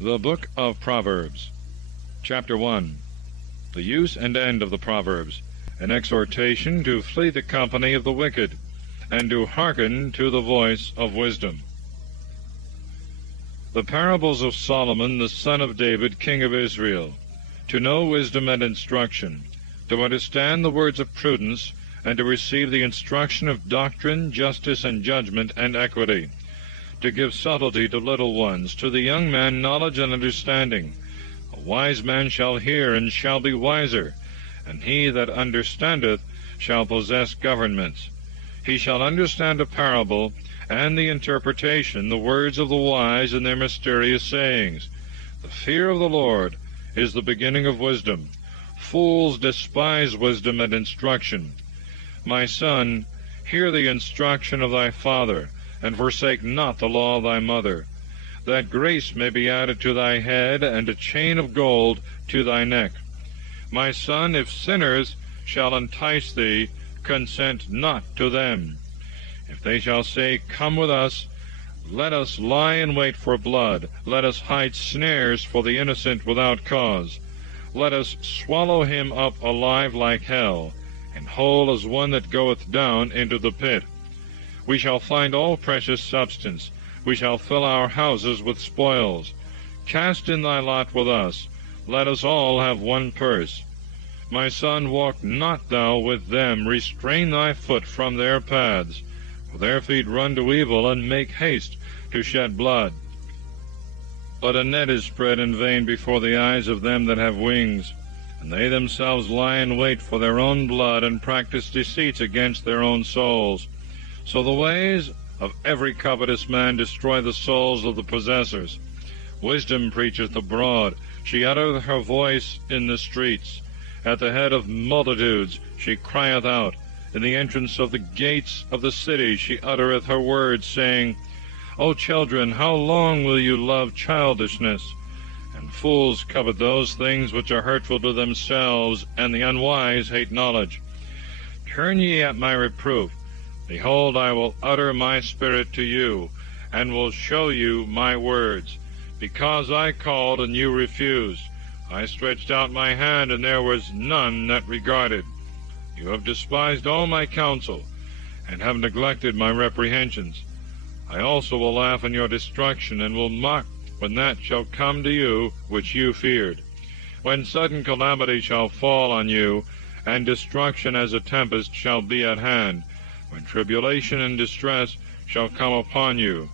The Book of Proverbs, Chapter 1. The use and end of the Proverbs, an exhortation to flee the company of the wicked, and to hearken to the voice of wisdom. The parables of Solomon, the son of David, king of Israel, to know wisdom and instruction, to understand the words of prudence, and to receive the instruction of doctrine, justice, and judgment, and equity, to give subtlety to little ones, to the young man knowledge and understanding. A wise man shall hear, and shall be wiser, and he that understandeth shall possess governments. He shall understand a parable, and the interpretation, the words of the wise and their mysterious sayings. The fear of the Lord is the beginning of wisdom. Fools despise wisdom and instruction. My son, hear the instruction of thy father, and forsake not the law of thy mother, that grace may be added to thy head, and a chain of gold to thy neck. My son, if sinners shall entice thee, consent not to them. If they shall say, Come with us, let us lie in wait for blood, let us hide snares for the innocent without cause. Let us swallow him up alive like hell, and whole as one that goeth down into the pit. We shall find all precious substance. We shall fill our houses with spoils. Cast in thy lot with us. Let us all have one purse. My son, walk not thou with them. Restrain thy foot from their paths. For their feet run to evil, and make haste to shed blood. But a net is spread in vain before the eyes of them that have wings, and they themselves lie in wait for their own blood, and practice deceits against their own souls. So the ways of every covetous man destroy the souls of the possessors. Wisdom preacheth abroad, she uttereth her voice in the streets. At the head of multitudes she crieth out. In the entrance of the gates of the city she uttereth her words, saying, O children, how long will you love childishness? And fools covet those things which are hurtful to themselves, and the unwise hate knowledge. Turn ye at my reproof. Behold, I will utter my spirit to you, and will show you my words. Because I called, and you refused. I stretched out my hand, and there was none that regarded. You have despised all my counsel, and have neglected my reprehensions. I also will laugh in your destruction, and will mock when that shall come to you which you feared. When sudden calamity shall fall on you, and destruction as a tempest shall be at hand, when tribulation and distress shall come upon you,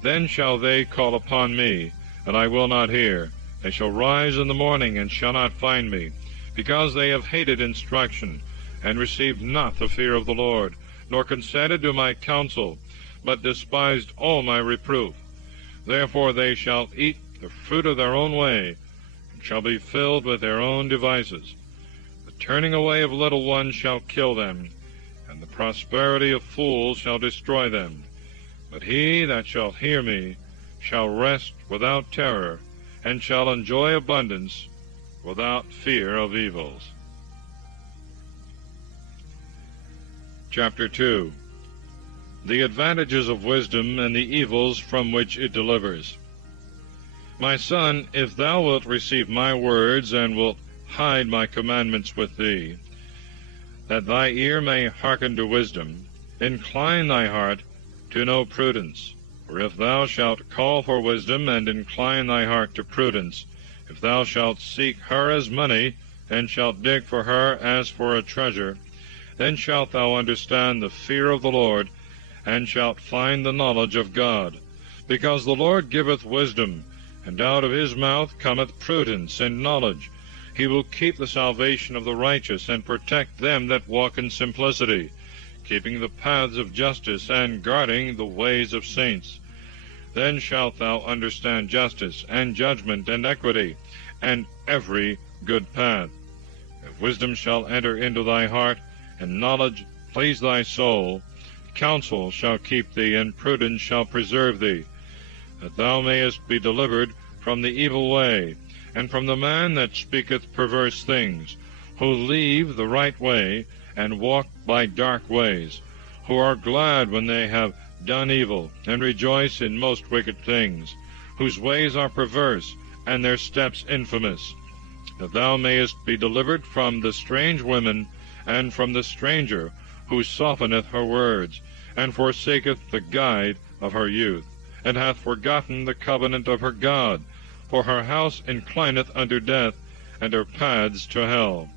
then shall they call upon me, and I will not hear. They shall rise in the morning, and shall not find me, because they have hated instruction, and received not the fear of the Lord, nor consented to my counsel, but despised all my reproof. Therefore they shall eat the fruit of their own way, and shall be filled with their own devices. The turning away of little ones shall kill them, and the prosperity of fools shall destroy them. But he that shall hear me shall rest without terror, and shall enjoy abundance without fear of evils. Chapter 2. The advantages of wisdom, and the evils from which it delivers. My son, if thou wilt receive my words, and wilt hide my commandments with thee, that thy ear may hearken to wisdom, incline thy heart to know prudence. For if thou shalt call for wisdom, and incline thy heart to prudence, if thou shalt seek her as money, and shalt dig for her as for a treasure, then shalt thou understand the fear of the Lord, and shalt find the knowledge of God. Because the Lord giveth wisdom, and out of his mouth cometh prudence and knowledge. He will keep the salvation of the righteous, and protect them that walk in simplicity, keeping the paths of justice, and guarding the ways of saints. Then shalt thou understand justice, and judgment, and equity, and every good path. If wisdom shall enter into thy heart, and knowledge please thy soul, counsel shall keep thee, and prudence shall preserve thee, that thou mayest be delivered from the evil way, and from the man that speaketh perverse things, who leave the right way, and walk by dark ways, who are glad when they have done evil, and rejoice in most wicked things, whose ways are perverse, and their steps infamous, that thou mayest be delivered from the strange women, and from the stranger, who softeneth her words, and forsaketh the guide of her youth, and hath forgotten the covenant of her God. For her house inclineth unto death, and her paths to hell.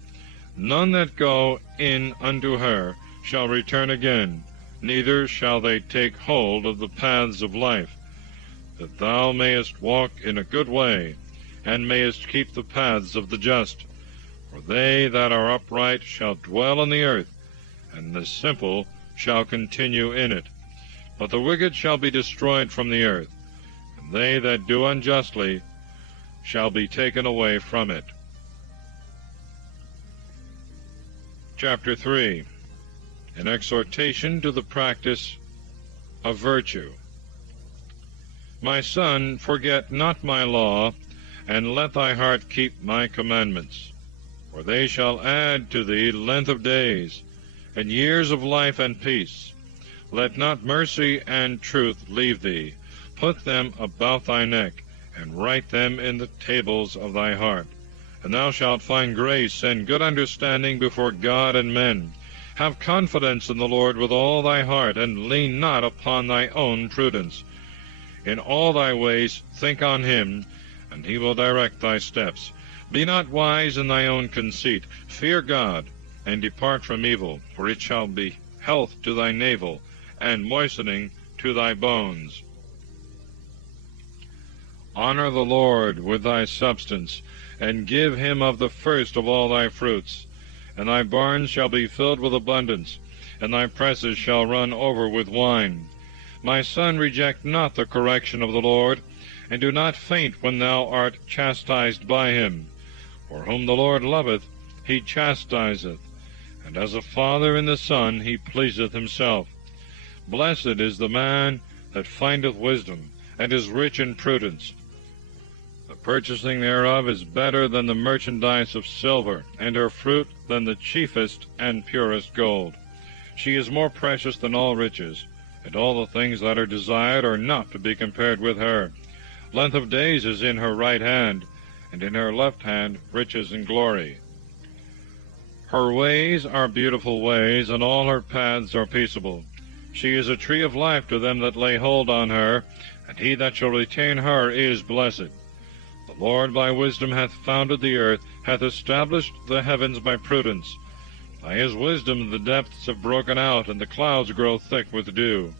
None that go in unto her shall return again, neither shall they take hold of the paths of life. That thou mayest walk in a good way, and mayest keep the paths of the just. For they that are upright shall dwell on the earth, and the simple shall continue in it. But the wicked shall be destroyed from the earth, and they that do unjustly shall be taken away from it. Chapter 3. An exhortation to the practice of virtue. My son, forget not my law, and let thy heart keep my commandments. For they shall add to thee length of days, and years of life and peace. Let not mercy and truth leave thee. Put them about thy neck, and write them in the tables of thy heart. And thou shalt find grace and good understanding before God and men. Have confidence in the Lord with all thy heart, and lean not upon thy own prudence. In all thy ways think on him, and he will direct thy steps. Be not wise in thy own conceit. Fear God, and depart from evil, for it shall be health to thy navel, and moistening to thy bones. Honor the Lord with thy substance, and give him of the first of all thy fruits. And thy barns shall be filled with abundance, and thy presses shall run over with wine. My son, reject not the correction of the Lord, and do not faint when thou art chastised by him. For whom the Lord loveth, he chastiseth, and as a father in the son he pleaseth himself. Blessed is the man that findeth wisdom, and is rich in prudence. The purchasing thereof is better than the merchandise of silver, and her fruit than the chiefest and purest gold. She is more precious than all riches, and all the things that are desired are not to be compared with her. Length of days is in her right hand, and in her left hand riches and glory. Her ways are beautiful ways, and all her paths are peaceable. She is a tree of life to them that lay hold on her, and he that shall retain her is blessed. The Lord by wisdom hath founded the earth, hath established the heavens by prudence. By his wisdom the depths have broken out, and the clouds grow thick with dew.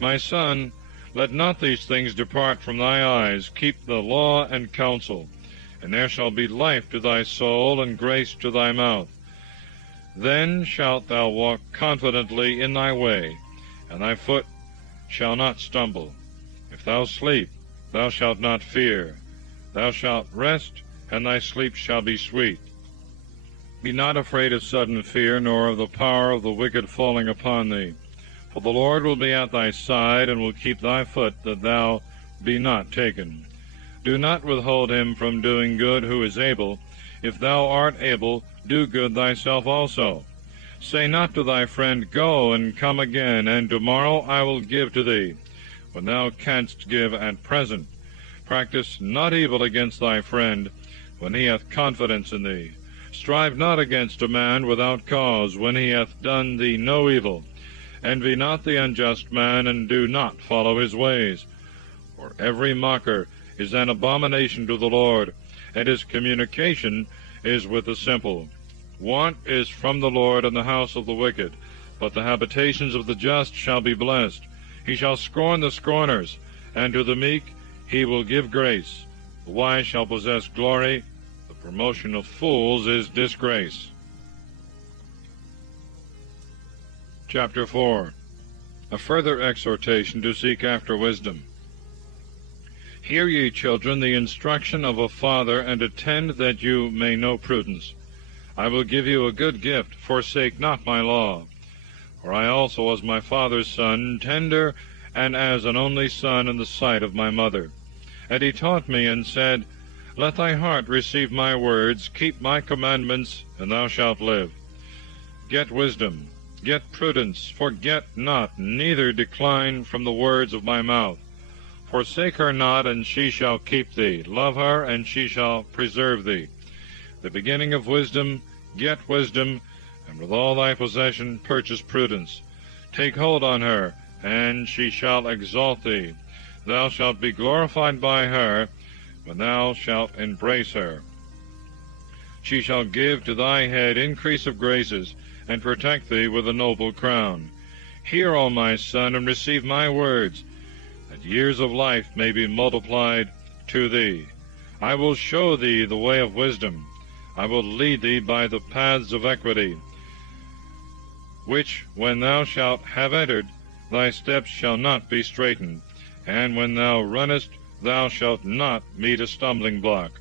My son, let not these things depart from thy eyes. Keep the law and counsel, and there shall be life to thy soul, and grace to thy mouth. Then shalt thou walk confidently in thy way, and thy foot shall not stumble. If thou sleep, thou shalt not fear. Thou shalt rest, and thy sleep shall be sweet. Be not afraid of sudden fear, nor of the power of the wicked falling upon thee. For the Lord will be at thy side, and will keep thy foot, that thou be not taken. Do not withhold him from doing good who is able. If thou art able, do good thyself also. Say not to thy friend, Go, and come again, and tomorrow I will give to thee, when thou canst give at present. Practice not evil against thy friend, when he hath confidence in thee. Strive not against a man without cause, when he hath done thee no evil. Envy not the unjust man, and do not follow his ways. For every mocker is an abomination to the Lord, and his communication is with the simple. Want is from the Lord in the house of the wicked, but the habitations of the just shall be blessed. He shall scorn the scorners, and to the meek he will give grace. The wise shall possess glory. The promotion of fools is disgrace. Chapter 4. A further exhortation to seek after wisdom. Hear ye, children, the instruction of a father, and attend that you may know prudence. I will give you a good gift. Forsake not my law. For I also was my father's son, tender, and as an only son in the sight of my mother. And he taught me, and said, Let thy heart receive my words, keep my commandments, and thou shalt live. Get wisdom, get prudence, forget not, neither decline from the words of my mouth. Forsake her not, and she shall keep thee. Love her, and she shall preserve thee. The beginning of wisdom, get wisdom, and with all thy possession purchase prudence. Take hold on her, and she shall exalt thee. Thou shalt be glorified by her, when thou shalt embrace her. She shall give to thy head increase of graces, and protect thee with a noble crown. Hear, O my son, and receive my words, that years of life may be multiplied to thee. I will show thee the way of wisdom. I will lead thee by the paths of equity, which, when thou shalt have entered, thy steps shall not be straitened, and when thou runnest, thou shalt not meet a stumbling block.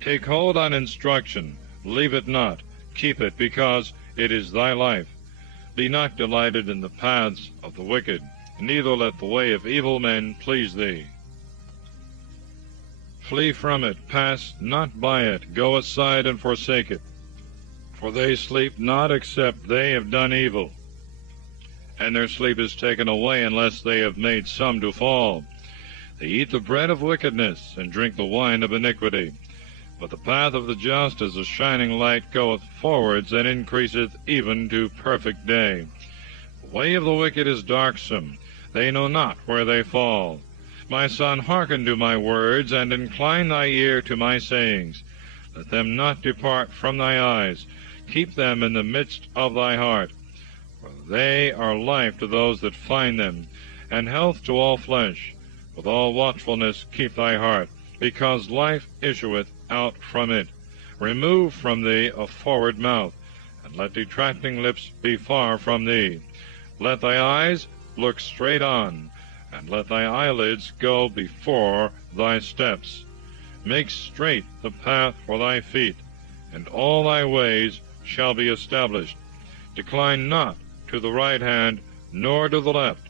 Take hold on instruction, leave it not, keep it, because it is thy life. Be not delighted in the paths of the wicked, neither let the way of evil men please thee. Flee from it, pass not by it, go aside and forsake it. For they sleep not except they have done evil, and their sleep is taken away unless they have made some to fall. They eat the bread of wickedness, and drink the wine of iniquity. But the path of the just as a shining light goeth forwards, and increaseth even to perfect day. The way of the wicked is darksome, they know not where they fall. My son, hearken to my words, and incline thy ear to my sayings. Let them not depart from thy eyes. Keep them in the midst of thy heart. For they are life to those that find them, and health to all flesh. With all watchfulness keep thy heart, because life issueth out from it. Remove from thee a forward mouth, and let detracting lips be far from thee. Let thy eyes look straight on, and let thy eyelids go before thy steps. Make straight the path for thy feet, and all thy ways shall be established. Decline not to the right hand, nor to the left.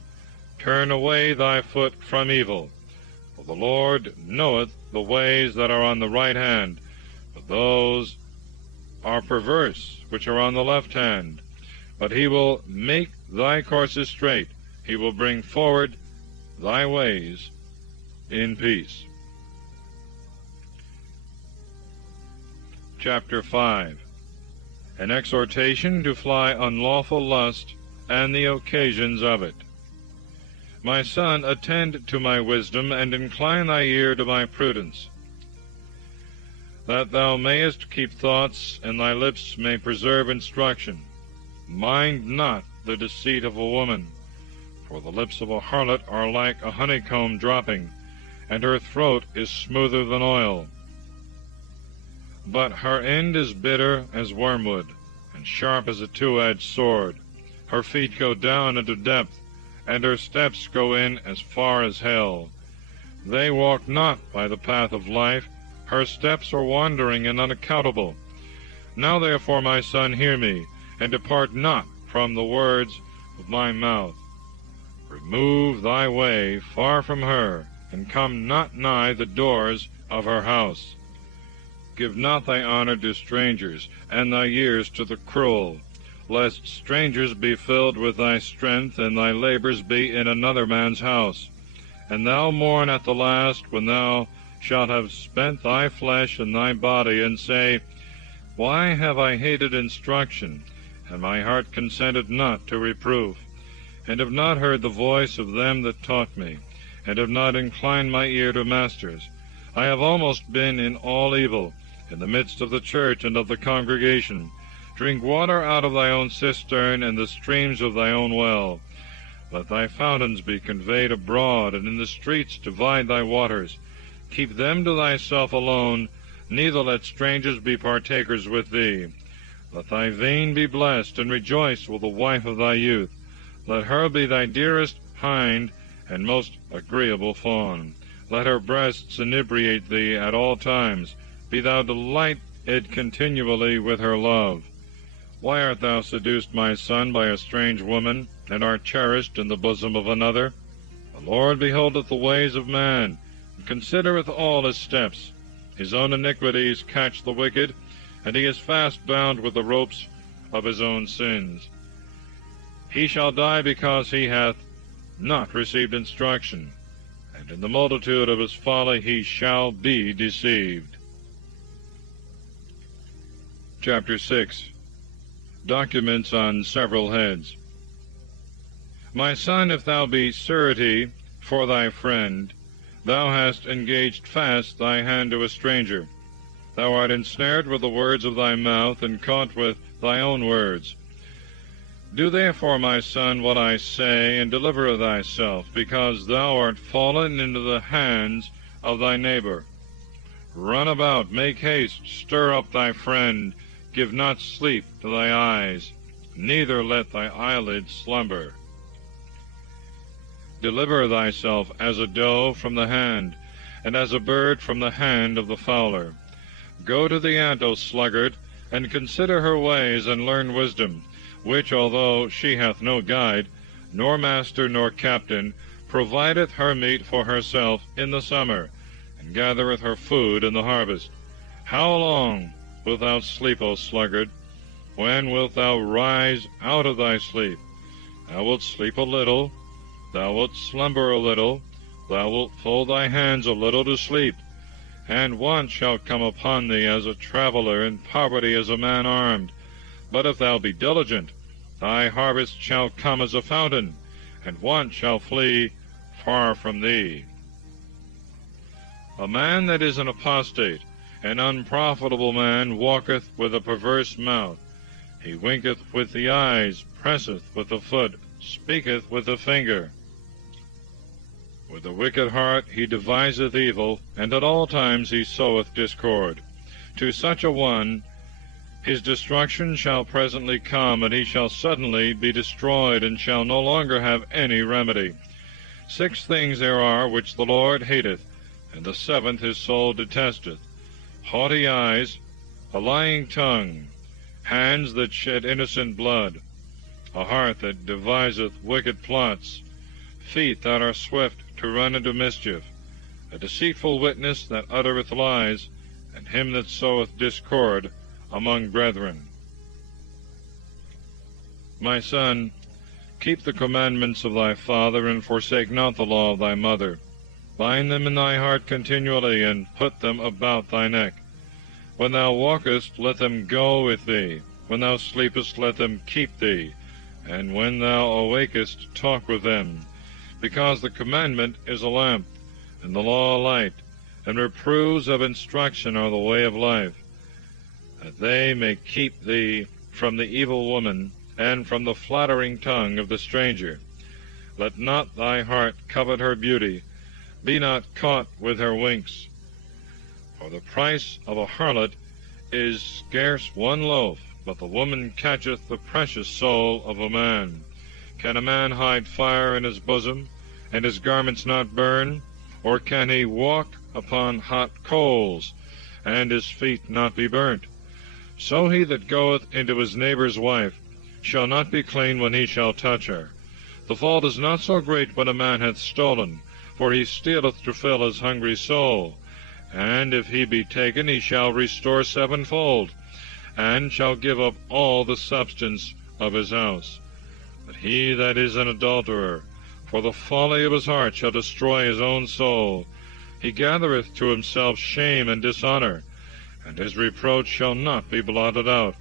Turn away thy foot from evil. For the Lord knoweth the ways that are on the right hand, but those are perverse which are on the left hand. But he will make thy courses straight. He will bring forward thy ways in peace. Chapter 5. An exhortation to fly unlawful lust, and the occasions of it. My son, attend to my wisdom, and incline thy ear to my prudence, that thou mayest keep thoughts, and thy lips may preserve instruction. Mind not the deceit of a woman, for the lips of a harlot are like a honeycomb dropping, and her throat is smoother than oil. But her end is bitter as wormwood, and sharp as a two-edged sword. Her feet go down into depth, and her steps go in as far as hell. They walk not by the path of life, her steps are wandering and unaccountable. Now therefore, my son, hear me, and depart not from the words of my mouth. Remove thy way far from her, and come not nigh the doors of her house. Give not thy honor to strangers, and thy years to the cruel, lest strangers be filled with thy strength, and thy labors be in another man's house. And thou mourn at the last, when thou shalt have spent thy flesh and thy body, and say, Why have I hated instruction, and my heart consented not to reproof, and have not heard the voice of them that taught me, and have not inclined my ear to masters? I have almost been in all evil, in the midst of the church and of the congregation. Drink water out of thy own cistern, and the streams of thy own well. Let thy fountains be conveyed abroad, and in the streets divide thy waters. Keep them to thyself alone, neither let strangers be partakers with thee. Let thy vein be blessed, and rejoice with the wife of thy youth. Let her be thy dearest hind, and most agreeable fawn. Let her breasts inebriate thee at all times. Be thou delighted continually with her love. Why art thou seduced, my son, by a strange woman, and art cherished in the bosom of another? The Lord beholdeth the ways of man, and considereth all his steps. His own iniquities catch the wicked, and he is fast bound with the ropes of his own sins. He shall die because he hath not received instruction, and in the multitude of his folly he shall be deceived. Chapter 6. Documents on several heads. My son, if thou be surety for thy friend, thou hast engaged fast thy hand to a stranger. Thou art ensnared with the words of thy mouth, and caught with thy own words. Do therefore, my son, what I say, and deliver thyself, because thou art fallen into the hands of thy neighbor. Run about, make haste, stir up thy friend, give not sleep to thy eyes, neither let thy eyelids slumber. Deliver thyself as a doe from the hand, and as a bird from the hand of the fowler. Go to the ant, O sluggard, and consider her ways, and learn wisdom, which, although she hath no guide, nor master nor captain, provideth her meat for herself in the summer, and gathereth her food in the harvest. How long wilt thou sleep, O sluggard? When wilt thou rise out of thy sleep? Thou wilt sleep a little, thou wilt slumber a little, thou wilt fold thy hands a little to sleep, and want shall come upon thee as a traveller, and poverty as a man armed. But if thou be diligent, thy harvest shall come as a fountain, and want shall flee far from thee. A man that is an apostate, an unprofitable man, walketh with a perverse mouth. He winketh with the eyes, presseth with the foot, speaketh with the finger. With a wicked heart he deviseth evil, and at all times he soweth discord. To such a one his destruction shall presently come, and he shall suddenly be destroyed, and shall no longer have any remedy. 6 things there are which the Lord hateth, and the 7th his soul detesteth: haughty eyes, a lying tongue, hands that shed innocent blood, a heart that deviseth wicked plots, feet that are swift to run into mischief, a deceitful witness that uttereth lies, and him that soweth discord among brethren. My son, keep the commandments of thy father, and forsake not the law of thy mother. Bind them in thy heart continually, and put them about thy neck. When thou walkest, let them go with thee. When thou sleepest, let them keep thee. And when thou awakest, talk with them. Because the commandment is a lamp, and the law a light, and reproofs of instruction are the way of life, that they may keep thee from the evil woman, and from the flattering tongue of the stranger. Let not thy heart covet her beauty, be not caught with her winks. For the price of a harlot is scarce 1 loaf, but the woman catcheth the precious soul of a man. Can a man hide fire in his bosom, and his garments not burn? Or can he walk upon hot coals, and his feet not be burnt? So he that goeth into his neighbor's wife shall not be clean when he shall touch her. The fault is not so great when a man hath stolen, for he stealeth to fill his hungry soul. And if he be taken, he shall restore 7-fold, and shall give up all the substance of his house. But he that is an adulterer, for the folly of his heart, shall destroy his own soul. He gathereth to himself shame and dishonor, and his reproach shall not be blotted out.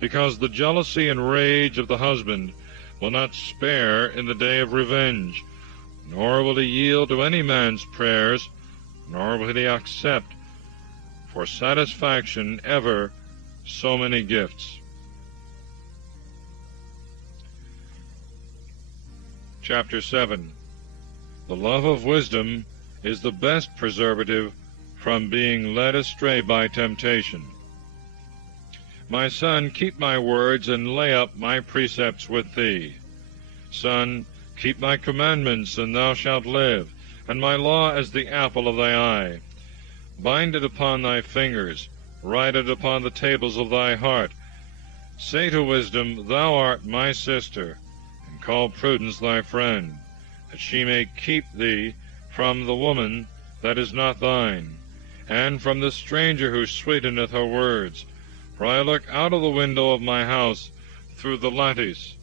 Because the jealousy and rage of the husband will not spare in the day of revenge, nor will he yield to any man's prayers, nor will he accept for satisfaction ever so many gifts. Chapter 7. The love of wisdom is the best preservative from being led astray by temptation. My son, keep my words, and lay up my precepts with thee. Son, keep my commandments, and thou shalt live, and my law as the apple of thy eye. Bind it upon thy fingers, write it upon the tables of thy heart. Say to wisdom, Thou art my sister, and call prudence thy friend, that she may keep thee from the woman that is not thine, and from the stranger who sweeteneth her words. For I look out of the window of my house through the lattice,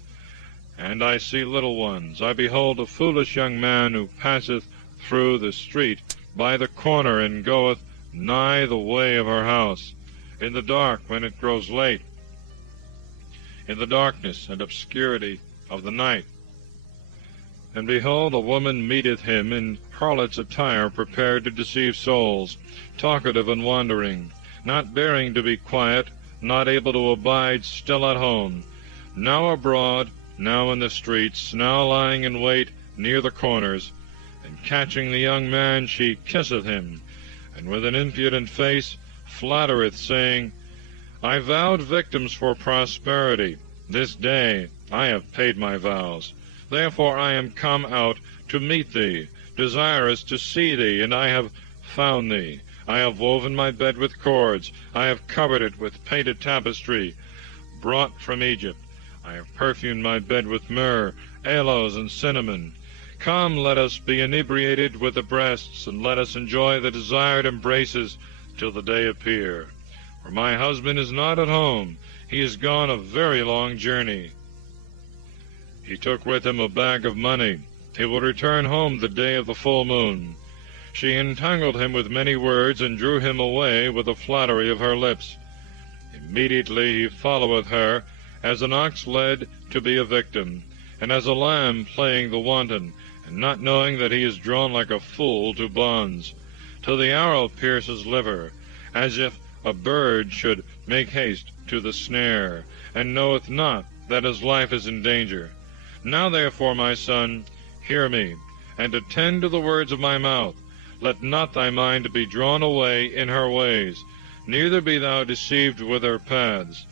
and I see little ones. I behold a foolish young man who passeth through the street by the corner, and goeth nigh the way of her house, in the dark when it grows late, in the darkness and obscurity of the night. And behold, a woman meeteth him in harlot's attire, prepared to deceive souls, talkative and wandering, not bearing to be quiet, not able to abide still at home, now abroad, now in the streets, now lying in wait near the corners, and catching the young man, she kisseth him, and with an impudent face flattereth, saying, I vowed victims for prosperity. This day I have paid my vows. Therefore I am come out to meet thee, desirous to see thee, and I have found thee. I have woven my bed with cords, I have covered it with painted tapestry, brought from Egypt. I have perfumed my bed with myrrh, aloes, and cinnamon. Come, let us be inebriated with the breasts, and let us enjoy the desired embraces till the day appear. For my husband is not at home, he is gone a very long journey. He took with him a bag of money. He will return home the day of the full moon. She entangled him with many words, and drew him away with the flattery of her lips. Immediately he followeth her, as an ox led to be a victim, and as a lamb playing the wanton, and not knowing that he is drawn like a fool to bonds, till the arrow pierce his liver, as if a bird should make haste to the snare, and knoweth not that his life is in danger. Now therefore, my son, hear me, and attend to the words of my mouth. Let not thy mind be drawn away in her ways, neither be thou deceived with her paths.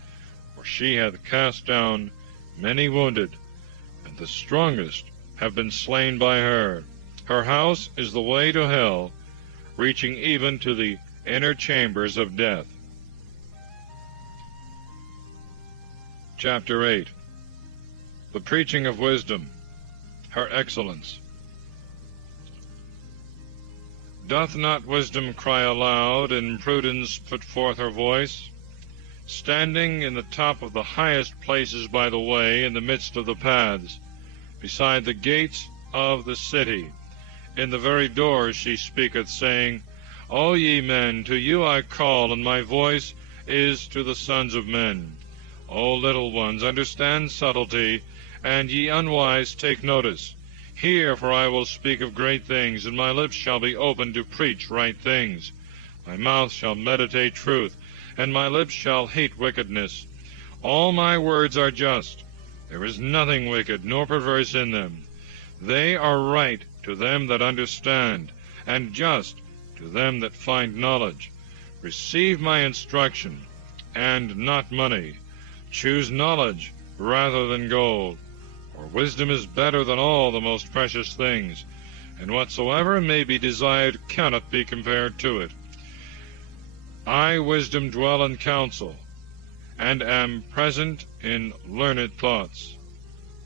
For she hath cast down many wounded, and the strongest have been slain by her. Her house is the way to hell, reaching even to the inner chambers of death. Chapter 8. The preaching of wisdom, her excellence. Doth not wisdom cry aloud, and prudence put forth her voice? Standing in the top of the highest places by the way, in the midst of the paths, beside the gates of the city, in the very doors she speaketh, saying, O ye men, to you I call, and my voice is to the sons of men. O little ones, understand subtlety, and ye unwise take notice. Hear, for I will speak of great things, and my lips shall be open to preach right things. My mouth shall meditate truth, and my lips shall hate wickedness. All my words are just. There is nothing wicked nor perverse in them. They are right to them that understand, and just to them that find knowledge. Receive my instruction, and not money. Choose knowledge rather than gold. For wisdom is better than all the most precious things, and whatsoever may be desired cannot be compared to it. I, wisdom, dwell in counsel, and am present in learned thoughts.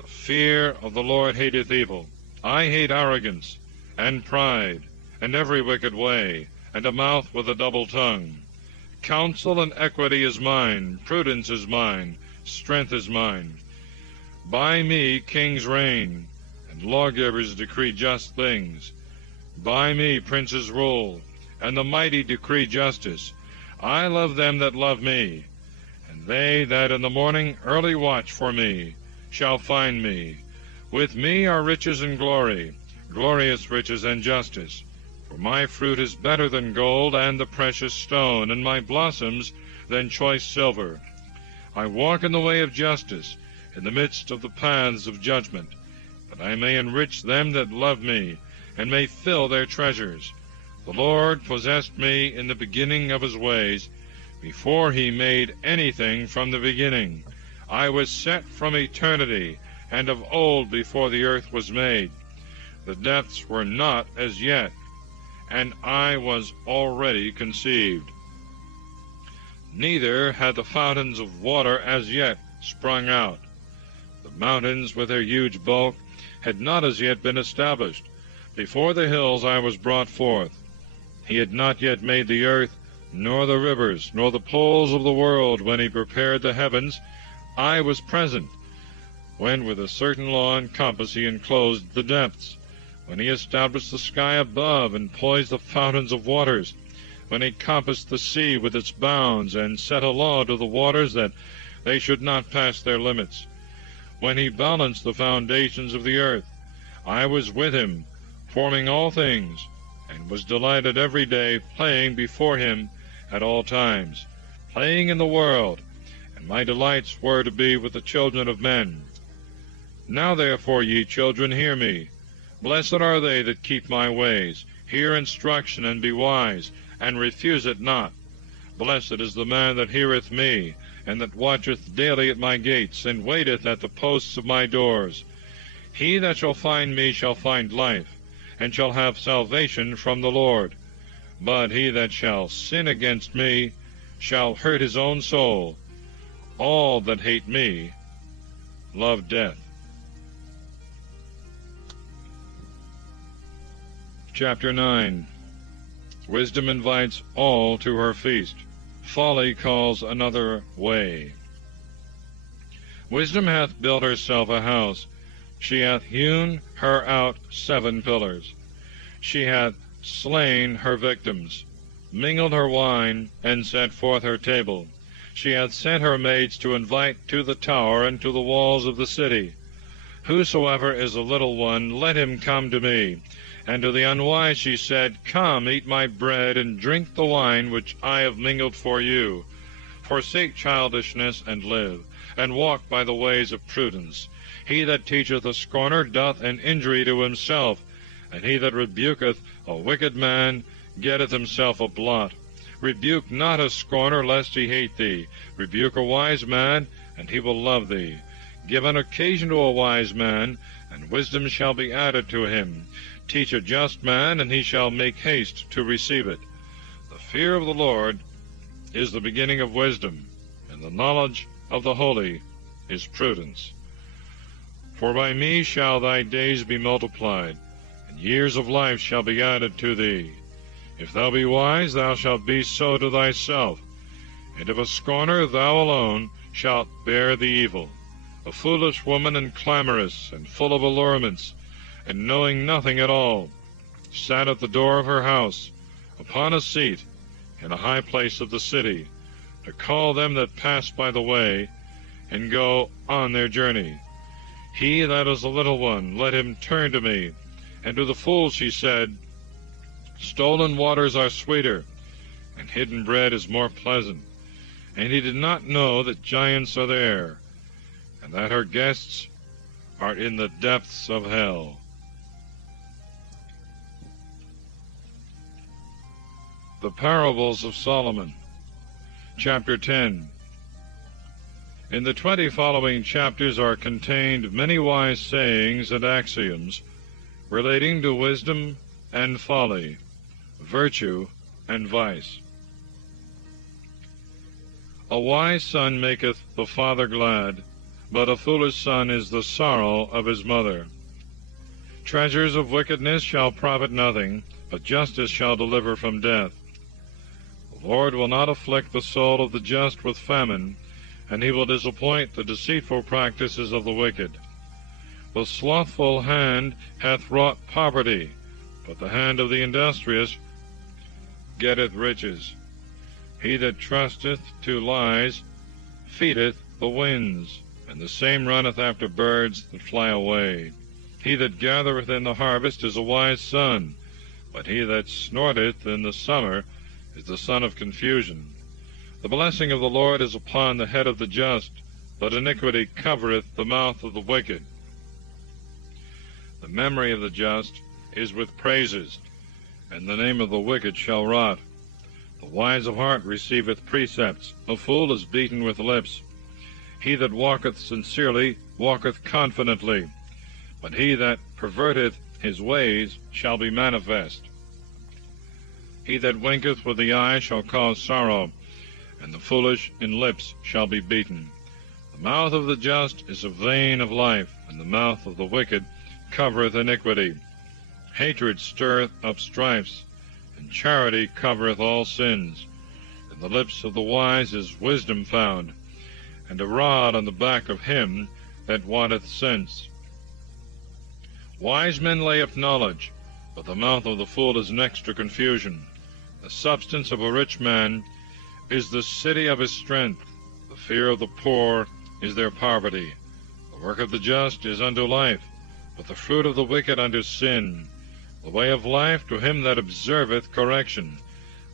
The fear of the Lord hateth evil. I hate arrogance, and pride, and every wicked way, and a mouth with a double tongue. Counsel and equity is mine, prudence is mine, strength is mine. By me kings reign, and lawgivers decree just things. By me princes rule, and the mighty decree justice. I love them that love me, and they that in the morning early watch for me shall find me. With me are riches and glory, glorious riches and justice. For my fruit is better than gold and the precious stone, and my blossoms than choice silver. I walk in the way of justice, in the midst of the paths of judgment, that I may enrich them that love me, and may fill their treasures. The Lord possessed me in the beginning of his ways, before he made anything from the beginning. I was set from eternity, and of old before the earth was made. The depths were not as yet, and I was already conceived. Neither had the fountains of water as yet sprung out. The mountains with their huge bulk had not as yet been established. Before the hills I was brought forth. He had not yet made the earth, nor the rivers, nor the poles of the world. When he prepared the heavens, I was present. When with a certain law and compass he enclosed the depths. when he established the sky above, and poised the fountains of waters, when he compassed the sea with its bounds, and set a law to the waters that they should not pass their limits, when he balanced the foundations of the earth. I was with him, forming all things, and was delighted every day, playing before him at all times, playing in the world, and my delights were to be with the children of men. Now therefore, ye children, hear me. Blessed are they that keep my ways. Hear instruction, and be wise, and refuse it not. Blessed is the man that heareth me, and that watcheth daily at my gates, and waiteth at the posts of my doors. He that shall find me shall find life, and shall have salvation from the Lord. But he that shall sin against me shall hurt his own soul. All that hate me love death. Chapter 9. Wisdom invites all to her feast. Folly calls another way. Wisdom hath built herself a house. She hath hewn her out 7 pillars. She hath slain her victims, mingled her wine, and set forth her table. She hath sent her maids to invite to the tower and to the walls of the city. Whosoever is a little one, let him come to me. And to the unwise she said, Come, eat my bread, and drink the wine which I have mingled for you. Forsake childishness, and live, and walk by the ways of prudence. He that teacheth a scorner doth an injury to himself, and he that rebuketh a wicked man getteth himself a blot. Rebuke not a scorner, lest he hate thee. Rebuke a wise man, and he will love thee. Give an occasion to a wise man, and wisdom shall be added to him. Teach a just man, and he shall make haste to receive it. The fear of the Lord is the beginning of wisdom, and the knowledge of the holy is prudence. For by me shall thy days be multiplied, and years of life shall be added to thee. If thou be wise, thou shalt be so to thyself, and if a scorner, thou alone shalt bear the evil. A foolish woman, and clamorous, and full of allurements, and knowing nothing at all, sat at the door of her house, upon a seat, in a high place of the city, to call them that pass by the way, and go on their journey. He that is a little one, let him turn to me. And to the fool she said, Stolen waters are sweeter, and hidden bread is more pleasant. And he did not know that giants are there, and that her guests are in the depths of hell. The Parables of Solomon. Chapter 10. In the 20 following chapters are contained many wise sayings and axioms relating to wisdom and folly, virtue and vice. A wise son maketh the father glad, but a foolish son is the sorrow of his mother. Treasures of wickedness shall profit nothing, but justice shall deliver from death. The Lord will not afflict the soul of the just with famine, and he will disappoint the deceitful practices of the wicked. The slothful hand hath wrought poverty, but the hand of the industrious getteth riches. He that trusteth to lies feedeth the winds, and the same runneth after birds that fly away. He that gathereth in the harvest is a wise son, but he that snorteth in the summer is the son of confusion. The blessing of the Lord is upon the head of the just, but iniquity covereth the mouth of the wicked. The memory of the just is with praises, and the name of the wicked shall rot. The wise of heart receiveth precepts, a fool is beaten with lips. He that walketh sincerely walketh confidently, but he that perverteth his ways shall be manifest. He that winketh with the eye shall cause sorrow, and the foolish in lips shall be beaten. The mouth of the just is a vein of life, and the mouth of the wicked covereth iniquity. Hatred stirreth up strifes, and charity covereth all sins. In the lips of the wise is wisdom found, and a rod on the back of him that wanteth sense. Wise men lay up knowledge, but the mouth of the fool is next to confusion. The substance of a rich man is the city of his strength. The fear of the poor is their poverty. The work of the just is unto life, but the fruit of the wicked unto sin. The way of life to him that observeth correction,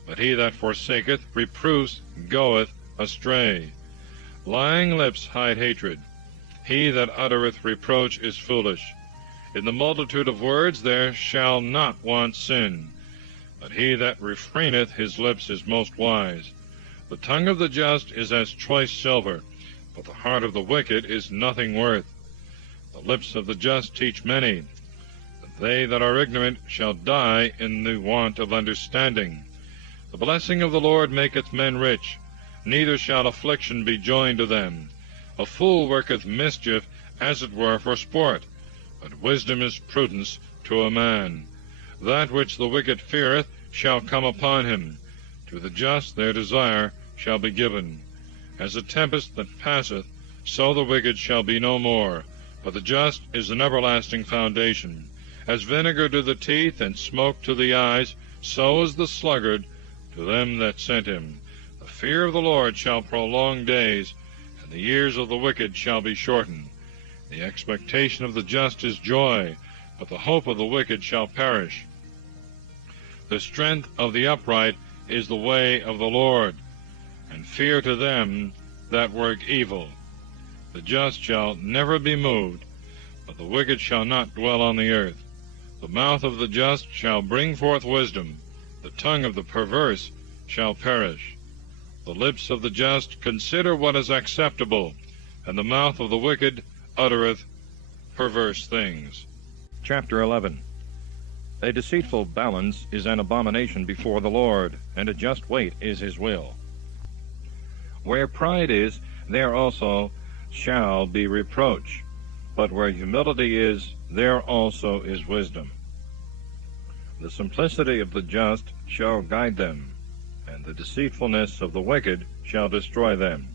but he that forsaketh reproofs goeth astray. Lying lips hide hatred. He that uttereth reproach is foolish. In the multitude of words there shall not want sin, but he that refraineth his lips is most wise. The tongue of the just is as choice silver, but the heart of the wicked is nothing worth. The lips of the just teach many, but they that are ignorant shall die in the want of understanding. The blessing of the Lord maketh men rich, neither shall affliction be joined to them. A fool worketh mischief, as it were for sport, but wisdom is prudence to a man. That which the wicked feareth shall come upon him. To the just their desire shall be given. As a tempest that passeth, so the wicked shall be no more. But the just is an everlasting foundation. As vinegar to the teeth and smoke to the eyes, so is the sluggard to them that sent him. The fear of the Lord shall prolong days, and the years of the wicked shall be shortened. The expectation of the just is joy, but the hope of the wicked shall perish. The strength of the upright is the way of the Lord, and fear to them that work evil. The just shall never be moved, but the wicked shall not dwell on the earth. The mouth of the just shall bring forth wisdom, the tongue of the perverse shall perish. The lips of the just consider what is acceptable, and the mouth of the wicked uttereth perverse things. Chapter 11. A deceitful balance is an abomination before the Lord, and a just weight is his will. Where pride is, there also shall be reproach, but where humility is, there also is wisdom. The simplicity of the just shall guide them, and the deceitfulness of the wicked shall destroy them.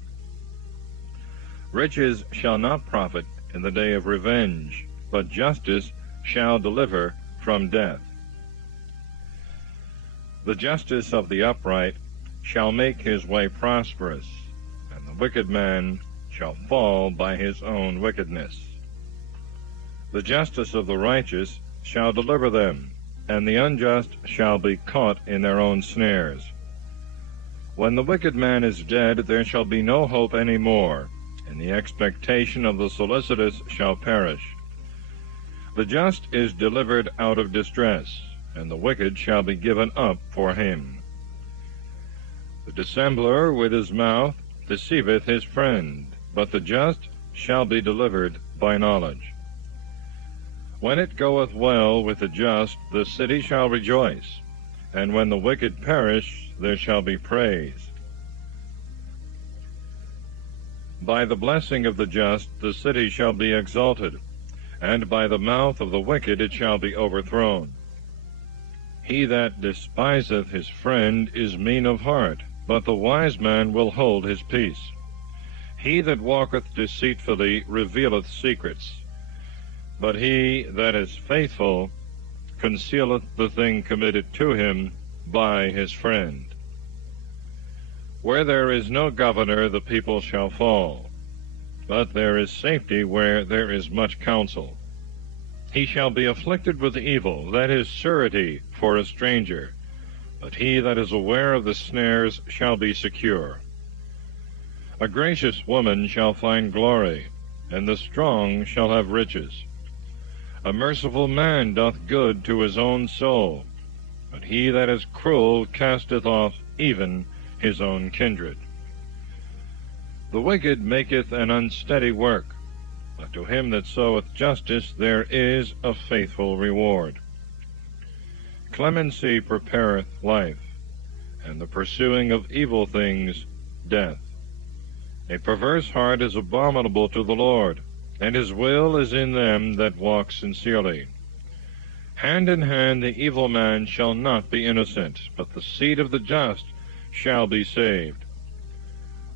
Riches shall not profit in the day of revenge, but justice shall deliver from death. The justice of the upright shall make his way prosperous, and the wicked man shall fall by his own wickedness. The justice of the righteous shall deliver them, and the unjust shall be caught in their own snares. When the wicked man is dead, there shall be no hope any more, and the expectation of the solicitous shall perish. The just is delivered out of distress, and the wicked shall be given up for him. The dissembler with his mouth deceiveth his friend, but the just shall be delivered by knowledge. When it goeth well with the just, the city shall rejoice, and when the wicked perish, there shall be praise. By the blessing of the just the city shall be exalted, and by the mouth of the wicked it shall be overthrown. He that despiseth his friend is mean of heart, but the wise man will hold his peace. He that walketh deceitfully revealeth secrets, but he that is faithful concealeth the thing committed to him by his friend. Where there is no governor, the people shall fall, but there is safety where there is much counsel. He shall be afflicted with evil, that is surety for a stranger, but he that is aware of the snares shall be secure. A gracious woman shall find glory, and the strong shall have riches. A merciful man doth good to his own soul, but he that is cruel casteth off even his own kindred. The wicked maketh an unsteady work, but to him that soweth justice there is a faithful reward. Clemency prepareth life, and the pursuing of evil things death. A perverse heart is abominable to the Lord, and his will is in them that walk sincerely. Hand in hand the evil man shall not be innocent, but the seed of the just shall be saved.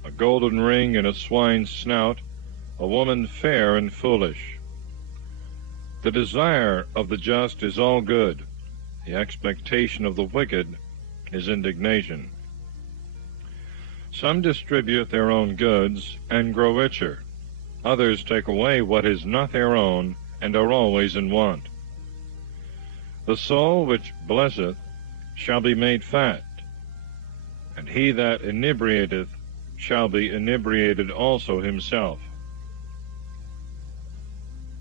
A golden ring in a swine's snout, a woman fair and foolish. The desire of the just is all good. The expectation of the wicked is indignation. Some distribute their own goods and grow richer. Others take away what is not their own and are always in want. The soul which blesseth shall be made fat, and he that inebriateth shall be inebriated also himself.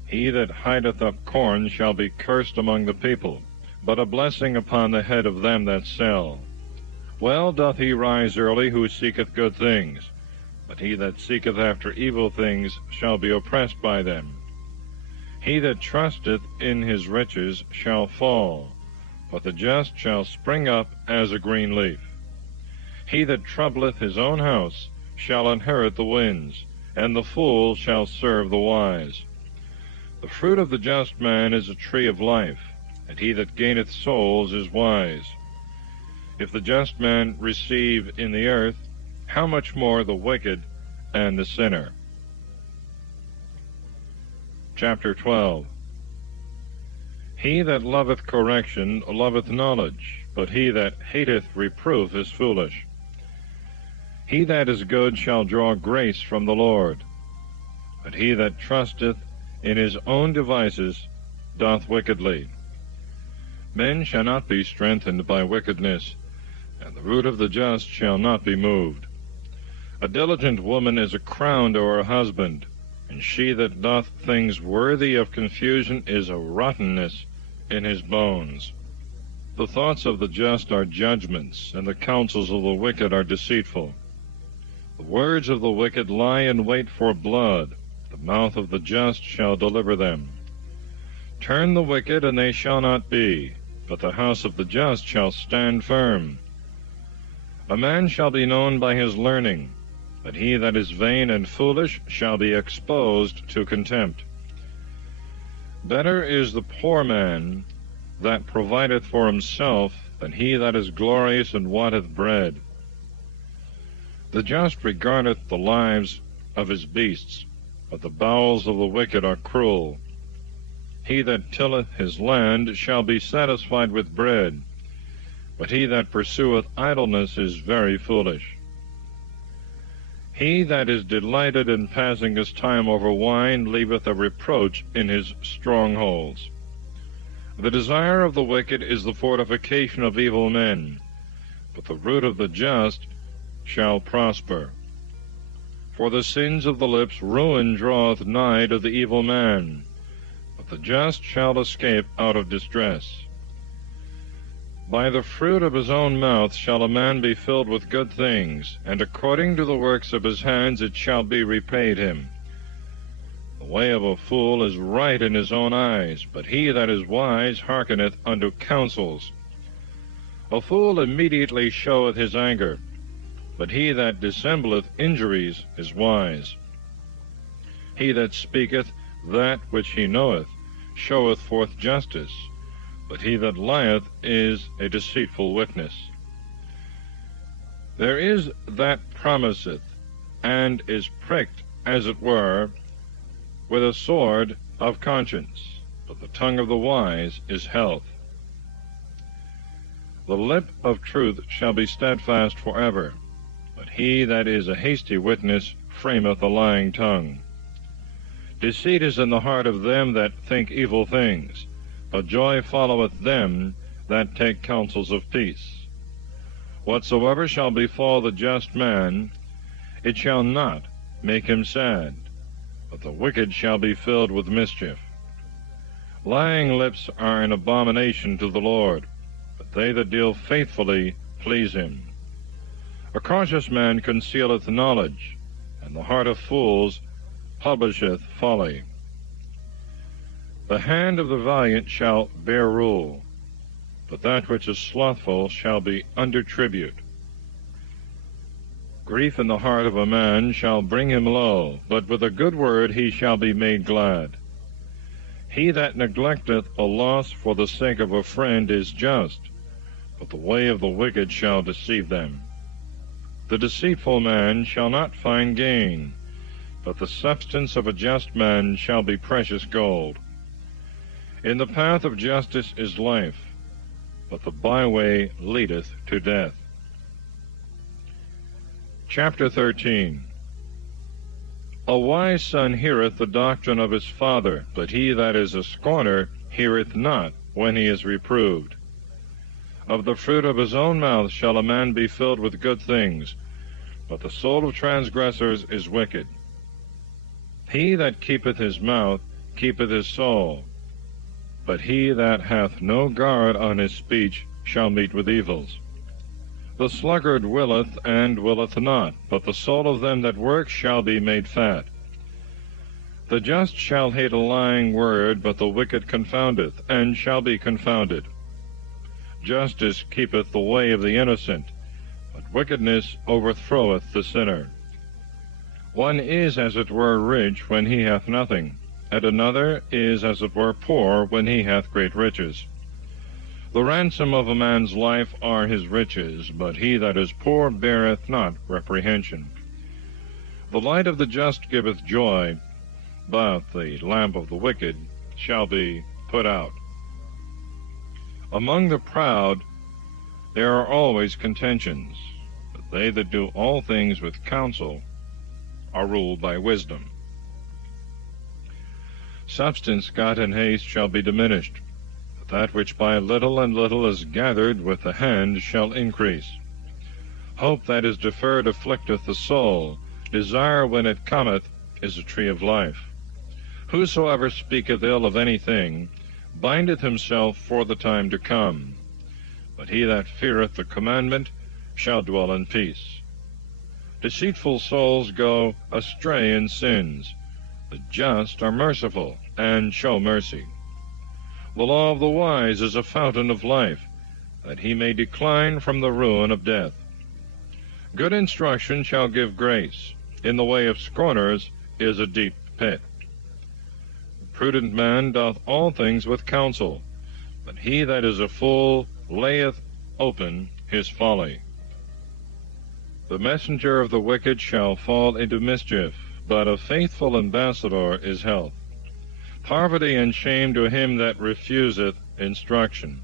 He that hideth up corn shall be cursed among the people, but a blessing upon the head of them that sell. Well doth he rise early who seeketh good things, but he that seeketh after evil things shall be oppressed by them. He that trusteth in his riches shall fall, but the just shall spring up as a green leaf. He that troubleth his own house shall inherit the winds, and the fool shall serve the wise. The fruit of the just man is a tree of life, and he that gaineth souls is wise. If the just man receive in the earth, how much more the wicked and the sinner? Chapter 12. He that loveth correction loveth knowledge, but he that hateth reproof is foolish. He that is good shall draw grace from the Lord, but he that trusteth in his own devices doth wickedly. Men shall not be strengthened by wickedness, and the root of the just shall not be moved. A diligent woman is a crown to her husband, and she that doth things worthy of confusion is a rottenness in his bones. The thoughts of the just are judgments, and the counsels of the wicked are deceitful. The words of the wicked lie in wait for blood. The mouth of the just shall deliver them. Turn the wicked, and they shall not be, but the house of the just shall stand firm. A man shall be known by his learning, but he that is vain and foolish shall be exposed to contempt. Better is the poor man that provideth for himself than he that is glorious and wanteth bread. The just regardeth the lives of his beasts, but the bowels of the wicked are cruel. He that tilleth his land shall be satisfied with bread, but he that pursueth idleness is very foolish. He that is delighted in passing his time over wine leaveth a reproach in his strongholds. The desire of the wicked is the fortification of evil men, but the root of the just shall prosper. For the sins of the lips ruin draweth nigh to the evil man, but the just shall escape out of distress. By the fruit of his own mouth shall a man be filled with good things, and according to the works of his hands it shall be repaid him. The way of a fool is right in his own eyes, but he that is wise hearkeneth unto counsels. A fool immediately showeth his anger, but he that dissembleth injuries is wise. He that speaketh that which he knoweth showeth forth justice, but he that lieth is a deceitful witness. There is that promiseth, and is pricked, as it were, with a sword of conscience, but the tongue of the wise is health. The lip of truth shall be steadfast forever, but he that is a hasty witness frameth a lying tongue. Deceit is in the heart of them that think evil things, but joy followeth them that take counsels of peace. Whatsoever shall befall the just man, it shall not make him sad, but the wicked shall be filled with mischief. Lying lips are an abomination to the Lord, but they that deal faithfully please him. A cautious man concealeth knowledge, and the heart of fools publisheth folly. The hand of the valiant shall bear rule, but that which is slothful shall be under tribute. Grief in the heart of a man shall bring him low, but with a good word he shall be made glad. He that neglecteth a loss for the sake of a friend is just, but the way of the wicked shall deceive them. The deceitful man shall not find gain, but the substance of a just man shall be precious gold. In the path of justice is life, but the byway leadeth to death. Chapter 13. A wise son heareth the doctrine of his father, but he that is a scorner heareth not when he is reproved. Of the fruit of his own mouth shall a man be filled with good things, but the soul of transgressors is wicked. He that keepeth his mouth keepeth his soul, but he that hath no guard on his speech shall meet with evils. The sluggard willeth and willeth not, but the soul of them that work shall be made fat. The just shall hate a lying word, but the wicked confoundeth, and shall be confounded. Justice keepeth the way of the innocent, but wickedness overthroweth the sinner. One is as it were rich when he hath nothing, and another is as it were poor when he hath great riches. The ransom of a man's life are his riches, but he that is poor beareth not reprehension. The light of the just giveth joy, but the lamp of the wicked shall be put out. Among the proud there are always contentions, but they that do all things with counsel are ruled by wisdom. Substance got in haste shall be diminished, but that which by little and little is gathered with the hand shall increase. Hope that is deferred afflicteth the soul, desire when it cometh is a tree of life. Whosoever speaketh ill of anything bindeth himself for the time to come, but he that feareth the commandment shall dwell in peace. Deceitful souls go astray in sins, the just are merciful and show mercy. The law of the wise is a fountain of life, that he may decline from the ruin of death. Good instruction shall give grace, in the way of scorners is a deep pit. The prudent man doth all things with counsel, but he that is a fool layeth open his folly. The messenger of the wicked shall fall into mischief, but a faithful ambassador is health. Poverty and shame to him that refuseth instruction,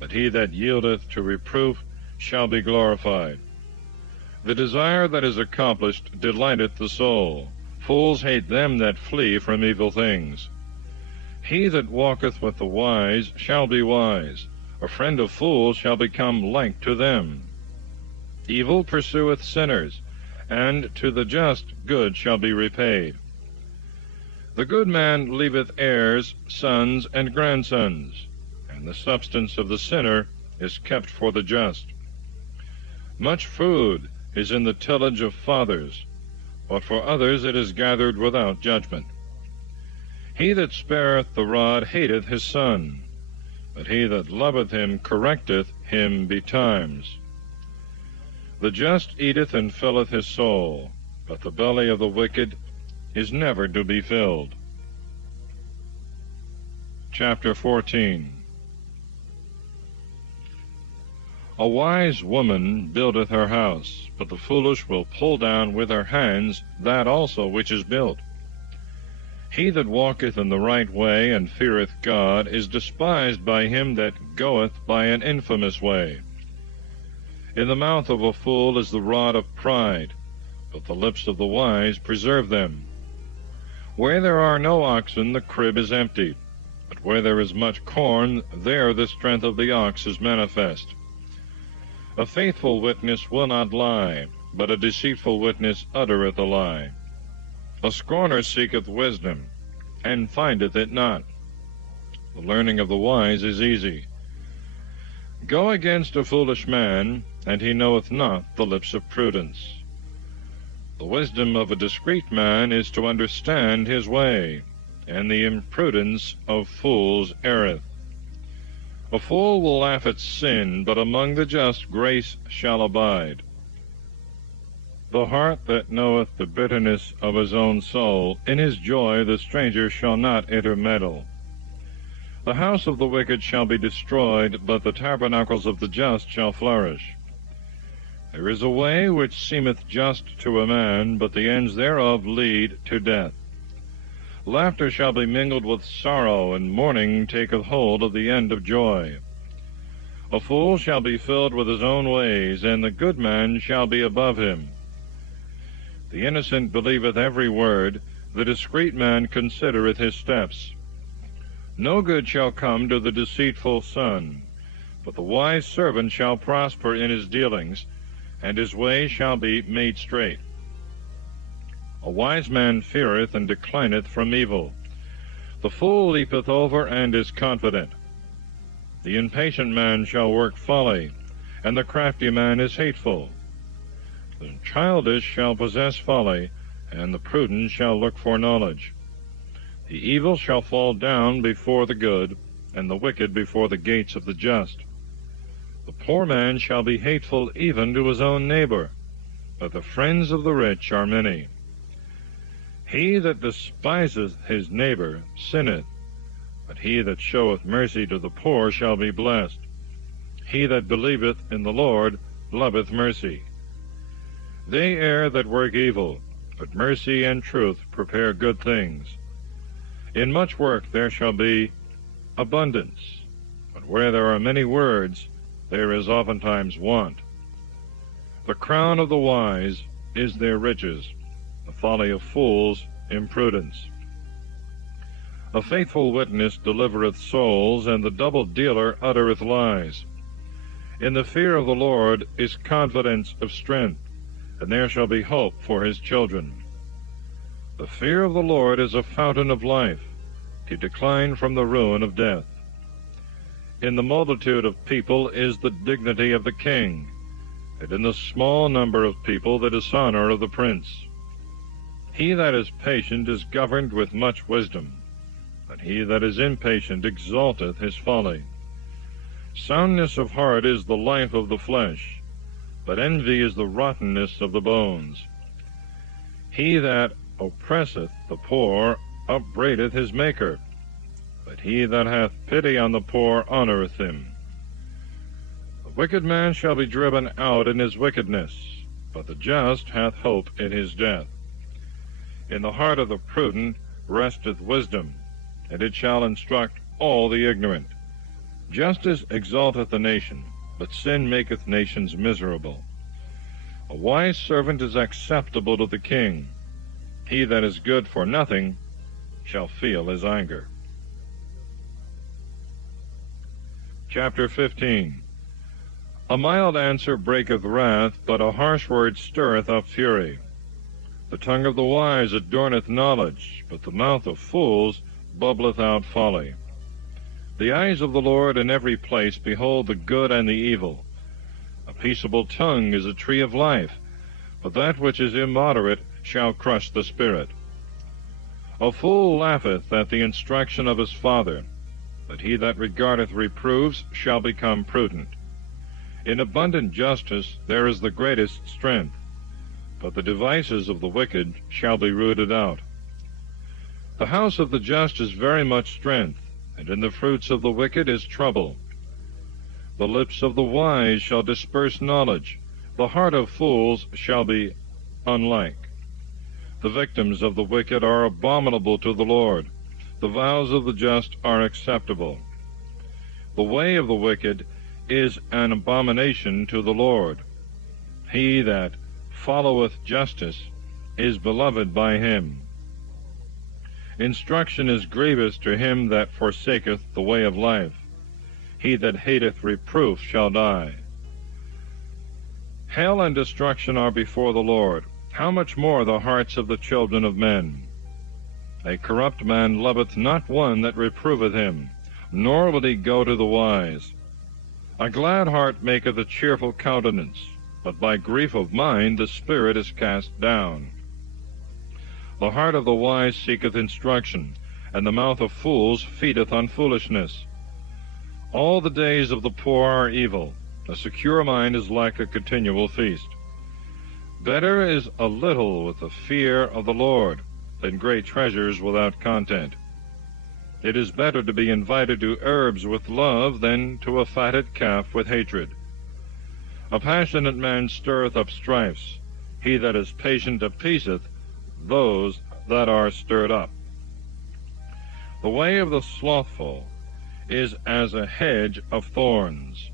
but he that yieldeth to reproof shall be glorified. The desire that is accomplished delighteth the soul. Fools hate them that flee from evil things. He that walketh with the wise shall be wise. A friend of fools shall become like to them. Evil pursueth sinners, and to the just good shall be repaid. The good man leaveth heirs, sons, and grandsons, and the substance of the sinner is kept for the just. Much food is in the tillage of fathers, but for others it is gathered without judgment. He that spareth the rod hateth his son, but he that loveth him correcteth him betimes. The just eateth and filleth his soul, but the belly of the wicked is never to be filled. Chapter 14. A wise woman buildeth her house, but the foolish will pull down with her hands that also which is built. He that walketh in the right way and feareth God is despised by him that goeth by an infamous way. In the mouth of a fool is the rod of pride, but the lips of the wise preserve them. Where there are no oxen, the crib is empty, but where there is much corn, there the strength of the ox is manifest. A faithful witness will not lie, but a deceitful witness uttereth a lie. A scorner seeketh wisdom, and findeth it not. The learning of the wise is easy. Go against a foolish man, and he knoweth not the lips of prudence. The wisdom of a discreet man is to understand his way, and the imprudence of fools erreth. A fool will laugh at sin, but among the just grace shall abide. The heart that knoweth the bitterness of his own soul, in his joy the stranger shall not intermeddle. The house of the wicked shall be destroyed, but the tabernacles of the just shall flourish. There is a way which seemeth just to a man, but the ends thereof lead to death. Laughter shall be mingled with sorrow, and mourning taketh hold of the end of joy. A fool shall be filled with his own ways, and the good man shall be above him. The innocent believeth every word, the discreet man considereth his steps. No good shall come to the deceitful son, but the wise servant shall prosper in his dealings, and his way shall be made straight. A wise man feareth and declineth from evil. The fool leapeth over and is confident. The impatient man shall work folly, and the crafty man is hateful. The childish shall possess folly, and the prudent shall look for knowledge. The evil shall fall down before the good, and the wicked before the gates of the just. The poor man shall be hateful even to his own neighbor, but the friends of the rich are many. He that despiseth his neighbor sinneth, but he that showeth mercy to the poor shall be blessed. He that believeth in the Lord loveth mercy. They err that work evil, but mercy and truth prepare good things. In much work there shall be abundance, but where there are many words, there is oftentimes want. The crown of the wise is their riches, the folly of fools imprudence. A faithful witness delivereth souls, and the double dealer uttereth lies. In the fear of the Lord is confidence of strength, and there shall be hope for his children. The fear of the Lord is a fountain of life, to decline from the ruin of death. In the multitude of people is the dignity of the king, and in the small number of people the dishonor of the prince. He that is patient is governed with much wisdom, but he that is impatient exalteth his folly. Soundness of heart is the life of the flesh, but envy is the rottenness of the bones. He that oppresseth the poor upbraideth his Maker, but he that hath pity on the poor honoureth him. The wicked man shall be driven out in his wickedness, but the just hath hope in his death. In the heart of the prudent resteth wisdom, and it shall instruct all the ignorant. Justice exalteth a nation, but sin maketh nations miserable. A wise servant is acceptable to the king. He that is good for nothing shall feel his anger. Chapter 15. A mild answer breaketh wrath, but a harsh word stirreth up fury. The tongue of the wise adorneth knowledge, but the mouth of fools bubbleth out folly. The eyes of the Lord in every place behold the good and the evil. A peaceable tongue is a tree of life, but that which is immoderate shall crush the spirit. A fool laugheth at the instruction of his father, but he that regardeth reproofs shall become prudent. In abundant justice there is the greatest strength, but the devices of the wicked shall be rooted out. The house of the just is very much strength, and in the fruits of the wicked is trouble. The lips of the wise shall disperse knowledge, the heart of fools shall be unlike. The victims of the wicked are abominable to the Lord, the vows of the just are acceptable. The way of the wicked is an abomination to the Lord. He that followeth justice is beloved by him. Instruction is grievous to him that forsaketh the way of life. He that hateth reproof shall die. Hell and destruction are before the Lord. How much more the hearts of the children of men? A corrupt man loveth not one that reproveth him, nor will he go to the wise. A glad heart maketh a cheerful countenance, but by grief of mind the spirit is cast down. The heart of the wise seeketh instruction, and the mouth of fools feedeth on foolishness. All the days of the poor are evil. A secure mind is like a continual feast. Better is a little with the fear of the Lord than great treasures without content. It is better to be invited to herbs with love than to a fatted calf with hatred. A passionate man stirreth up strifes. He that is patient appeaseth those that are stirred up. The way of the slothful is as a hedge of thorns.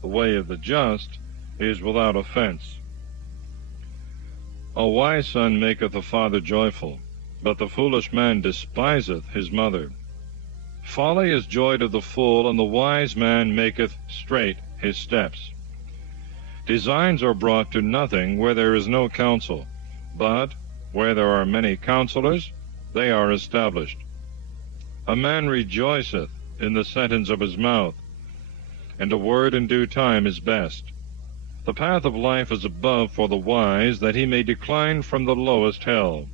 The way of the just is without offense. A wise son maketh a father joyful, but the foolish man despiseth his mother. Folly is joy to the fool, and the wise man maketh straight his steps. Designs are brought to nothing where there is no counsel, but where there are many counselors, they are established. A man rejoiceth in the sentence of his mouth, and a word in due time is best. The path of life is above for the wise, that he may decline from the lowest hell.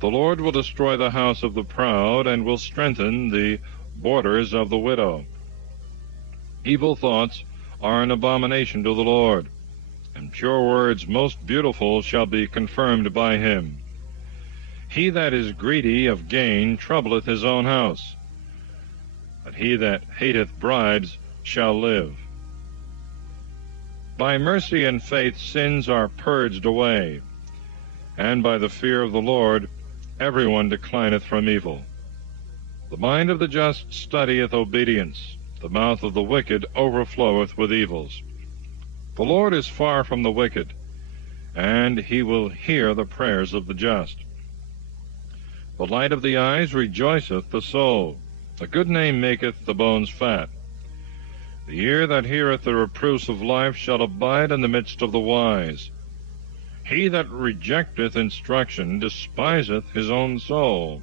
The Lord will destroy the house of the proud, and will strengthen the borders of the widow. Evil thoughts are an abomination to the Lord, and pure words most beautiful shall be confirmed by him. He that is greedy of gain troubleth his own house, but he that hateth bribes shall live. By mercy and faith sins are purged away, and by the fear of the Lord everyone declineth from evil. The mind of the just studieth obedience, the mouth of the wicked overfloweth with evils. The Lord is far from the wicked, and he will hear the prayers of the just. The light of the eyes rejoiceth the soul. A good name maketh the bones fat. The ear that heareth the reproofs of life shall abide in the midst of the wise. He that rejecteth instruction despiseth his own soul,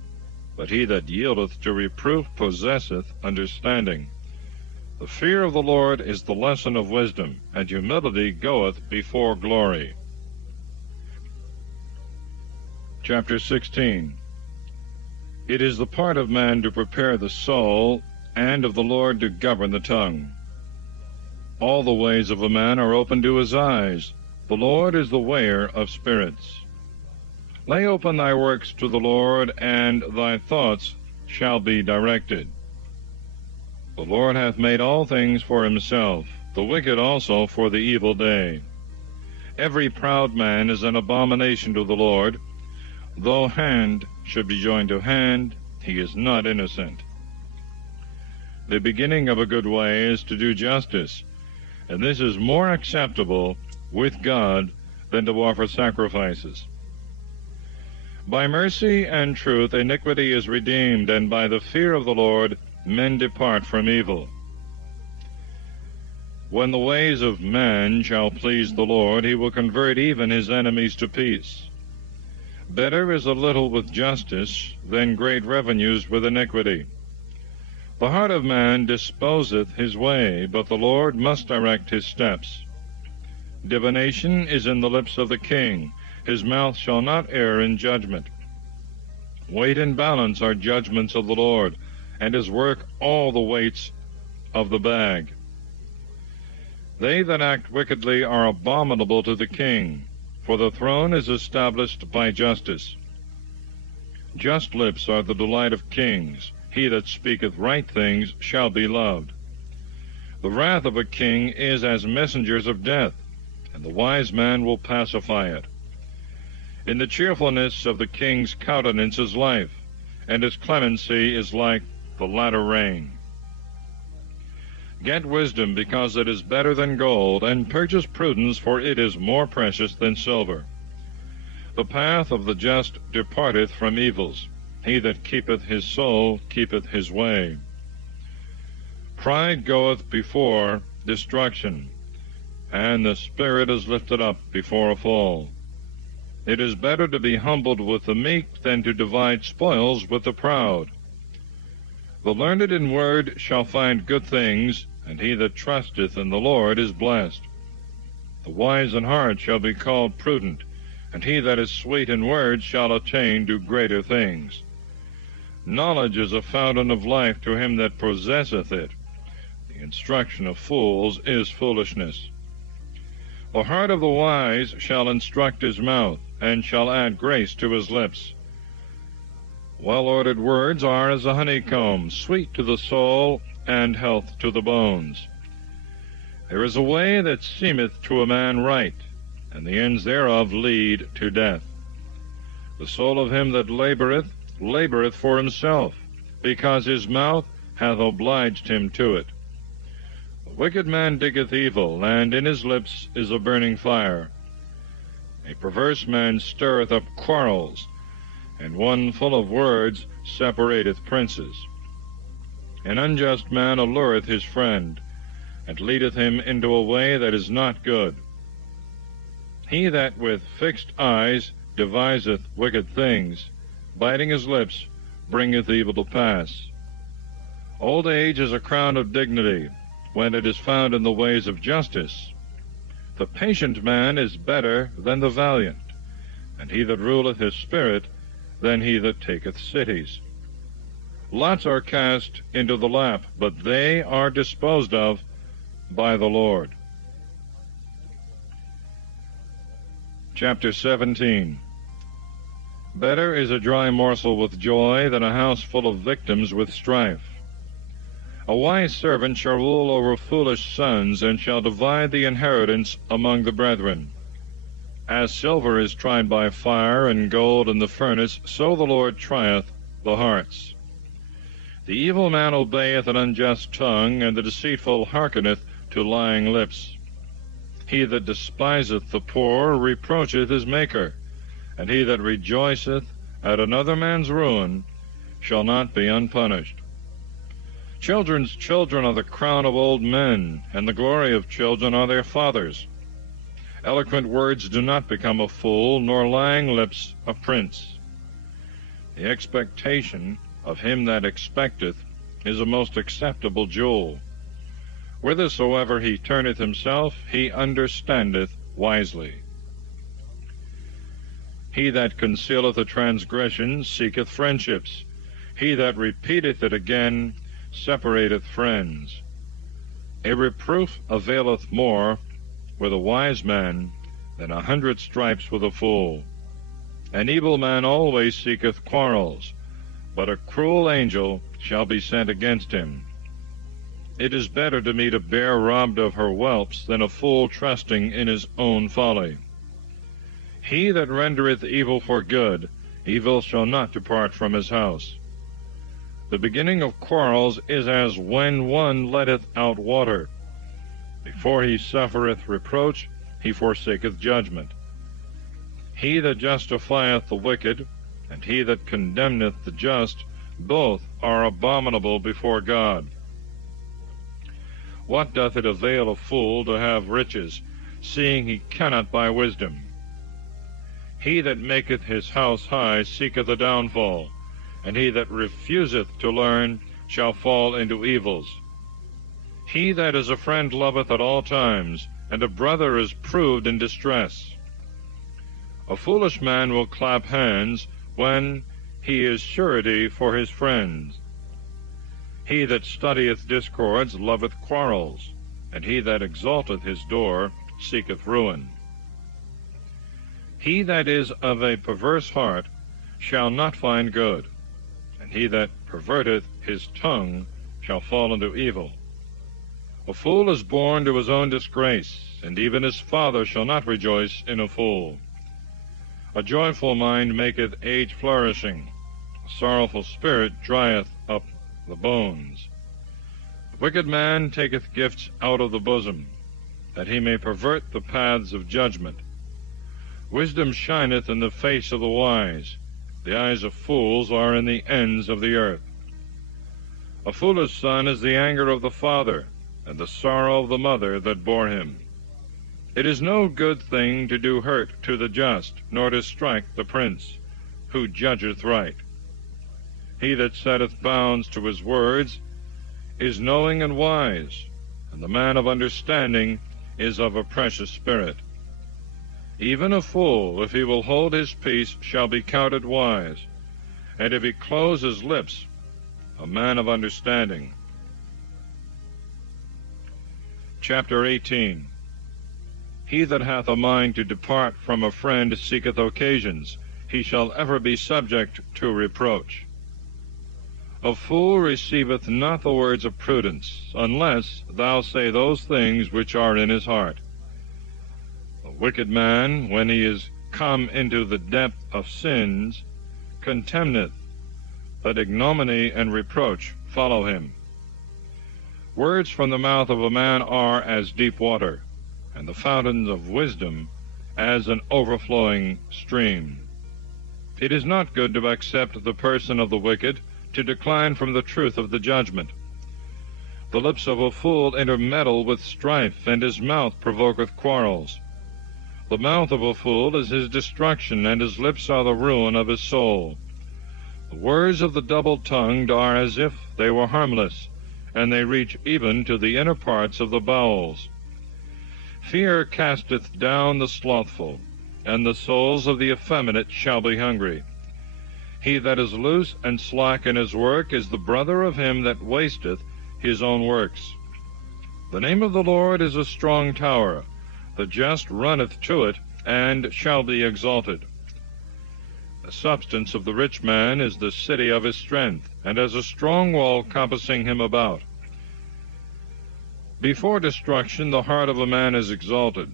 but he that yieldeth to reproof possesseth understanding. The fear of the Lord is the lesson of wisdom, and humility goeth before glory. Chapter 16. It is the part of man to prepare the soul, and of the Lord to govern the tongue. All the ways of a man are open to his eyes. The Lord is the weigher of spirits. Lay open thy works to the Lord, and thy thoughts shall be directed. The Lord hath made all things for himself, the wicked also for the evil day. Every proud man is an abomination to the Lord. Though hand should be joined to hand, he is not innocent. The beginning of a good way is to do justice, and this is more acceptable with God than to offer sacrifices. By mercy and truth iniquity is redeemed, and by the fear of the Lord men depart from evil. When the ways of man shall please the Lord, he will convert even his enemies to peace. Better is a little with justice than great revenues with iniquity. The heart of man disposeth his way, but the Lord must direct his steps. Divination is in the lips of the king. His mouth shall not err in judgment. Weight and balance are judgments of the Lord, and his work all the weights of the bag. They that act wickedly are abominable to the king, for the throne is established by justice. Just lips are the delight of kings. He that speaketh right things shall be loved. The wrath of a king is as messengers of death, and the wise man will pacify it. In the cheerfulness of the king's countenance is life, and his clemency is like the latter rain. Get wisdom, because it is better than gold, and purchase prudence, for it is more precious than silver. The path of the just departeth from evils. He that keepeth his soul keepeth his way. Pride goeth before destruction, and the spirit is lifted up before a fall. It is better to be humbled with the meek than to divide spoils with the proud. The learned in word shall find good things, and he that trusteth in the Lord is blessed. The wise in heart shall be called prudent, and he that is sweet in words shall attain to greater things. Knowledge is a fountain of life to him that possesseth it. The instruction of fools is foolishness. The heart of the wise shall instruct his mouth, and shall add grace to his lips. Well-ordered words are as a honeycomb, sweet to the soul, and health to the bones. There is a way that seemeth to a man right, and the ends thereof lead to death. The soul of him that laboureth for himself, because his mouth hath obliged him to it. A wicked man diggeth evil, and in his lips is a burning fire. A perverse man stirreth up quarrels, and one full of words separateth princes. An unjust man allureth his friend, and leadeth him into a way that is not good. He that with fixed eyes deviseth wicked things, biting his lips, bringeth evil to pass. Old age is a crown of dignity, when it is found in the ways of justice. The patient man is better than the valiant, and he that ruleth his spirit than he that taketh cities. Lots are cast into the lap, but they are disposed of by the Lord. Chapter 17. Better is a dry morsel with joy than a house full of victims with strife. A wise servant shall rule over foolish sons, and shall divide the inheritance among the brethren. As silver is tried by fire, and gold in the furnace, so the Lord trieth the hearts. The evil man obeyeth an unjust tongue, and the deceitful hearkeneth to lying lips. He that despiseth the poor reproacheth his Maker, and he that rejoiceth at another man's ruin shall not be unpunished. Children's children are the crown of old men, and the glory of children are their fathers. Eloquent words do not become a fool, nor lying lips a prince. The expectation of him that expecteth is a most acceptable jewel. Whithersoever he turneth himself, he understandeth wisely. He that concealeth a transgression seeketh friendships. He that repeateth it again separateth friends. A reproof availeth more with a wise man than 100 stripes with a fool. An evil man always seeketh quarrels, but a cruel angel shall be sent against him. It is better to meet a bear robbed of her whelps than a fool trusting in his own folly. He that rendereth evil for good, evil shall not depart from his house. The beginning of quarrels is as when one letteth out water. Before he suffereth reproach, he forsaketh judgment. He that justifieth the wicked, and he that condemneth the just, both are abominable before God. What doth it avail a fool to have riches, seeing he cannot buy wisdom? He that maketh his house high seeketh a downfall, and he that refuseth to learn shall fall into evils. He that is a friend loveth at all times, and a brother is proved in distress. A foolish man will clap hands when he is surety for his friends. He that studieth discords loveth quarrels, and he that exalteth his door seeketh ruin. He that is of a perverse heart shall not find good, and he that perverteth his tongue shall fall into evil. A fool is born to his own disgrace, and even his father shall not rejoice in a fool. A joyful mind maketh age flourishing, a sorrowful spirit drieth up the bones. The wicked man taketh gifts out of the bosom, that he may pervert the paths of judgment. Wisdom shineth in the face of the wise, the eyes of fools are in the ends of the earth. A foolish son is the anger of the father, and the sorrow of the mother that bore him. It is no good thing to do hurt to the just, nor to strike the prince, who judgeth right. He that setteth bounds to his words is knowing and wise, and the man of understanding is of a precious spirit. Even a fool, if he will hold his peace, shall be counted wise, and if he close his lips, a man of understanding. Chapter 18. He that hath a mind to depart from a friend seeketh occasions, he shall ever be subject to reproach. A fool receiveth not the words of prudence, unless thou say those things which are in his heart. A wicked man, when he is come into the depth of sins, contemneth Let ignominy and reproach follow him. Words from the mouth of a man are as deep water, and the fountains of wisdom as an overflowing stream. It is not good to accept the person of the wicked, to decline from the truth of the judgment. The lips of a fool intermeddle with strife, and his mouth provoketh quarrels. The mouth of a fool is his destruction, and his lips are the ruin of his soul. The words of the double-tongued are as if they were harmless, and they reach even to the inner parts of the bowels. Fear casteth down the slothful, and the souls of the effeminate shall be hungry. He that is loose and slack in his work is the brother of him that wasteth his own works. The name of the Lord is a strong tower. The just runneth to it, and shall be exalted. The substance of the rich man is the city of his strength, and as a strong wall compassing him about. Before destruction the heart of a man is exalted,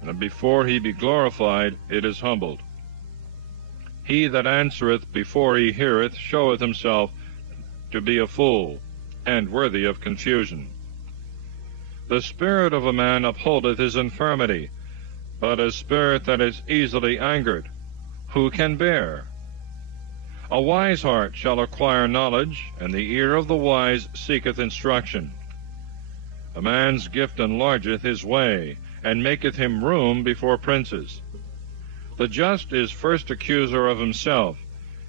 and before he be glorified it is humbled. He that answereth before he heareth showeth himself to be a fool, and worthy of confusion. The spirit of a man upholdeth his infirmity, but a spirit that is easily angered, who can bear? A wise heart shall acquire knowledge, and the ear of the wise seeketh instruction. A man's gift enlargeth his way, and maketh him room before princes. The just is first accuser of himself.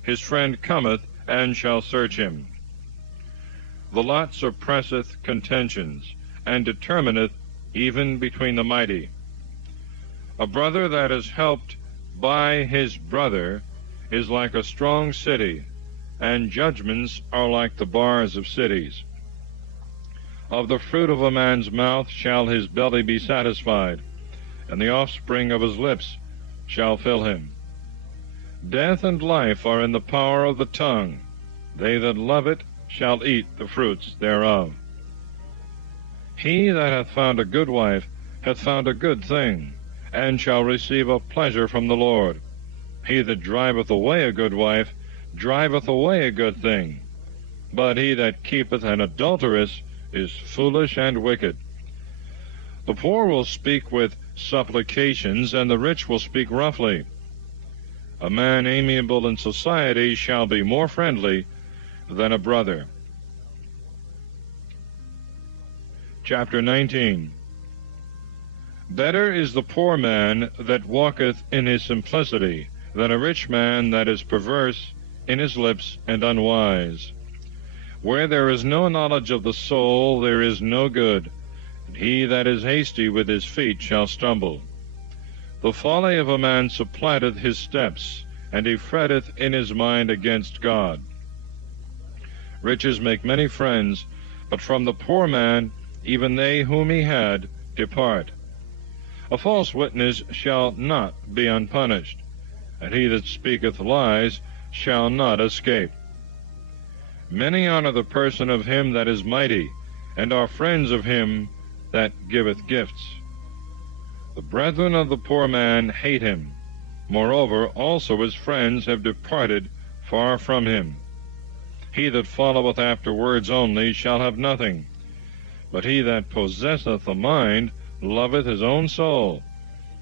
His friend cometh, and shall search him. The lot suppresseth contentions, and determineth even between the mighty. A brother that is helped by his brother is like a strong city, and judgments are like the bars of cities. Of the fruit of a man's mouth shall his belly be satisfied, and the offspring of his lips shall fill him. Death and life are in the power of the tongue. They that love it shall eat the fruits thereof. He that hath found a good wife hath found a good thing, and shall receive a pleasure from the Lord. He that driveth away a good wife driveth away a good thing, but he that keepeth an adulteress is foolish and wicked. The poor will speak with supplications, and the rich will speak roughly. A man amiable in society shall be more friendly than a brother. Chapter 19. Better is the poor man that walketh in his simplicity than a rich man that is perverse in his lips and unwise. Where there is no knowledge of the soul, there is no good, and he that is hasty with his feet shall stumble. The folly of a man supplanteth his steps, and he fretteth in his mind against God. Riches make many friends, but from the poor man even they whom he had depart. A false witness shall not be unpunished, and he that speaketh lies shall not escape. Many honor the person of him that is mighty, and are friends of him that giveth gifts. The brethren of the poor man hate him. Moreover, also his friends have departed far from him. He that followeth after words only shall have nothing, but he that possesseth a mind loveth his own soul,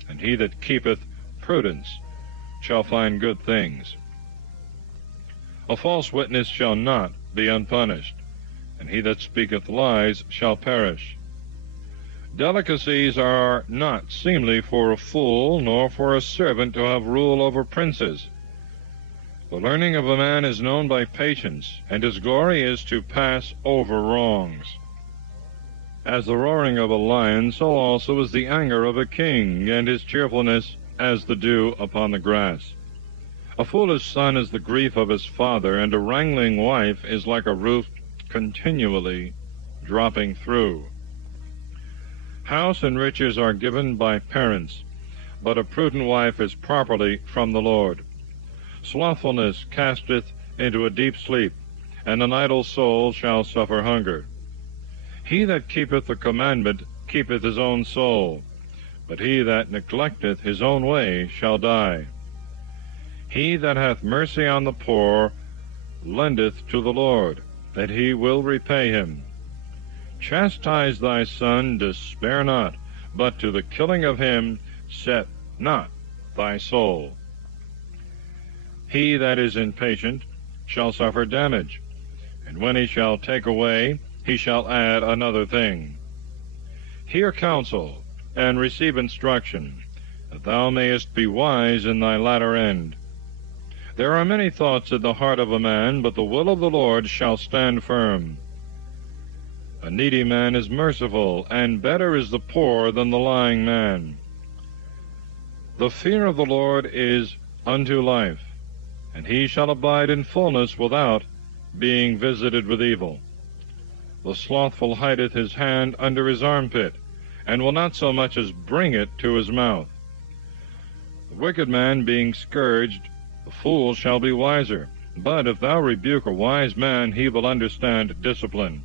and he that keepeth prudence shall find good things. A false witness shall not be unpunished, and he that speaketh lies shall perish. Delicacies are not seemly for a fool, nor for a servant to have rule over princes. The learning of a man is known by patience, and his glory is to pass over wrongs. As the roaring of a lion, so also is the anger of a king, and his cheerfulness as the dew upon the grass. A foolish son is the grief of his father, and a wrangling wife is like a roof continually dropping through. House and riches are given by parents, but a prudent wife is properly from the Lord. Slothfulness casteth into a deep sleep, and an idle soul shall suffer hunger. He that keepeth the commandment keepeth his own soul, but he that neglecteth his own way shall die. He that hath mercy on the poor lendeth to the Lord, that he will repay him. Chastise thy son, despair not, but to the killing of him set not thy soul. He that is impatient shall suffer damage, and when he shall take away, he shall add another thing. Hear counsel, and receive instruction, that thou mayest be wise in thy latter end. There are many thoughts in the heart of a man, but the will of the Lord shall stand firm. A needy man is merciful, and better is the poor than the lying man. The fear of the Lord is unto life, and he shall abide in fullness without being visited with evil. The slothful hideth his hand under his armpit, and will not so much as bring it to his mouth. The wicked man being scourged, the fool shall be wiser. But if thou rebuke a wise man, he will understand discipline.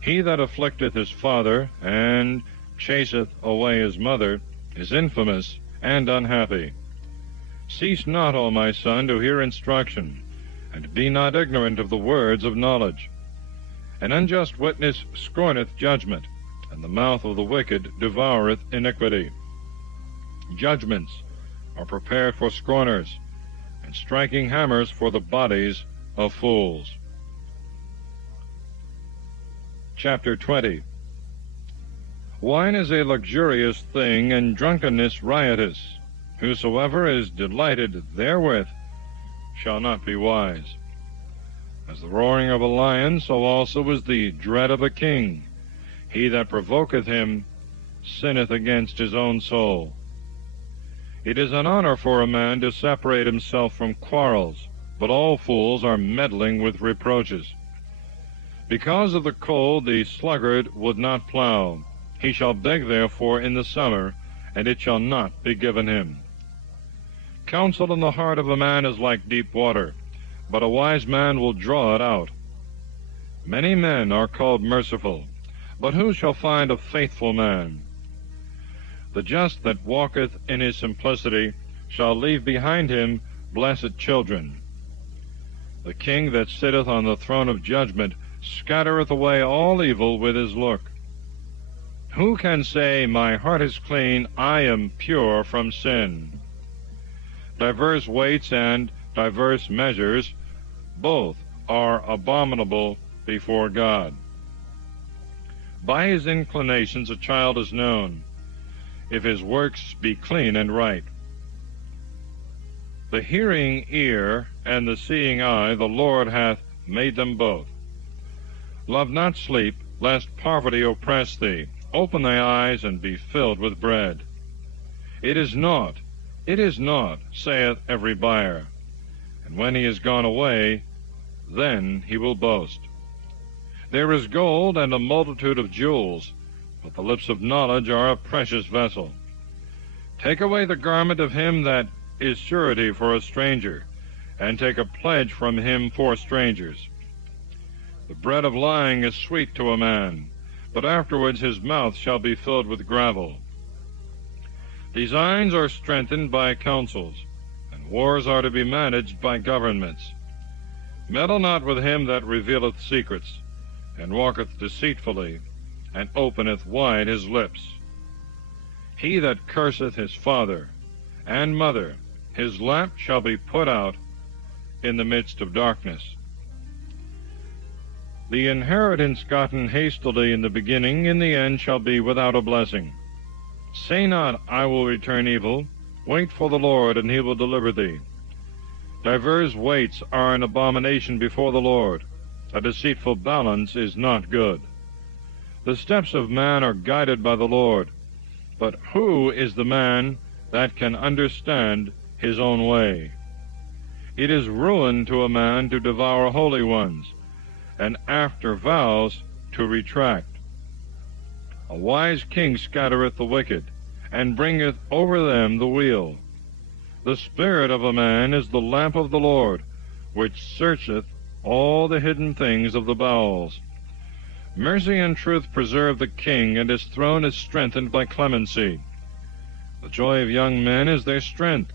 He that afflicteth his father, and chaseth away his mother, is infamous and unhappy. Cease not, O my son, to hear instruction, and be not ignorant of the words of knowledge. An unjust witness scorneth judgment, and the mouth of the wicked devoureth iniquity. Judgments are prepared for scorners, and striking hammers for the bodies of fools. Chapter 20. Wine is a luxurious thing, and drunkenness riotous. Whosoever is delighted therewith shall not be wise. As the roaring of a lion, so also is the dread of a king. He that provoketh him sinneth against his own soul. It is an honor for a man to separate himself from quarrels, but all fools are meddling with reproaches. Because of the cold the sluggard would not plow. He shall beg therefore in the summer, and it shall not be given him. Counsel in the heart of a man is like deep water, but a wise man will draw it out. Many men are called merciful, but who shall find a faithful man? The just that walketh in his simplicity shall leave behind him blessed children. The king that sitteth on the throne of judgment scattereth away all evil with his look. Who can say, My heart is clean, I am pure from sin? Diverse weights and diverse measures, both are abominable before God. By his inclinations a child is known, if his works be clean and right. The hearing ear and the seeing eye, the Lord hath made them both. Love not sleep, lest poverty oppress thee. Open thy eyes, and be filled with bread. It is naught, saith every buyer. And when he is gone away, then he will boast. There is gold and a multitude of jewels, but the lips of knowledge are a precious vessel. Take away the garment of him that is surety for a stranger, and take a pledge from him for strangers. The bread of lying is sweet to a man, but afterwards his mouth shall be filled with gravel. Designs are strengthened by counsels, and wars are to be managed by governments. Meddle not with him that revealeth secrets, and walketh deceitfully, and openeth wide his lips. He that curseth his father and mother, his lamp shall be put out in the midst of darkness. The inheritance gotten hastily in the beginning, in the end shall be without a blessing. Say not, I will return evil. Wait for the Lord, and he will deliver thee. Divers weights are an abomination before the Lord. A deceitful balance is not good. The steps of man are guided by the Lord, but who is the man that can understand his own way? It is ruin to a man to devour holy ones, and after vows to retract. A wise king scattereth the wicked, and bringeth over them the weal. The spirit of a man is the lamp of the Lord, which searcheth all the hidden things of the bowels. Mercy and truth preserve the king, and his throne is strengthened by clemency. The joy of young men is their strength,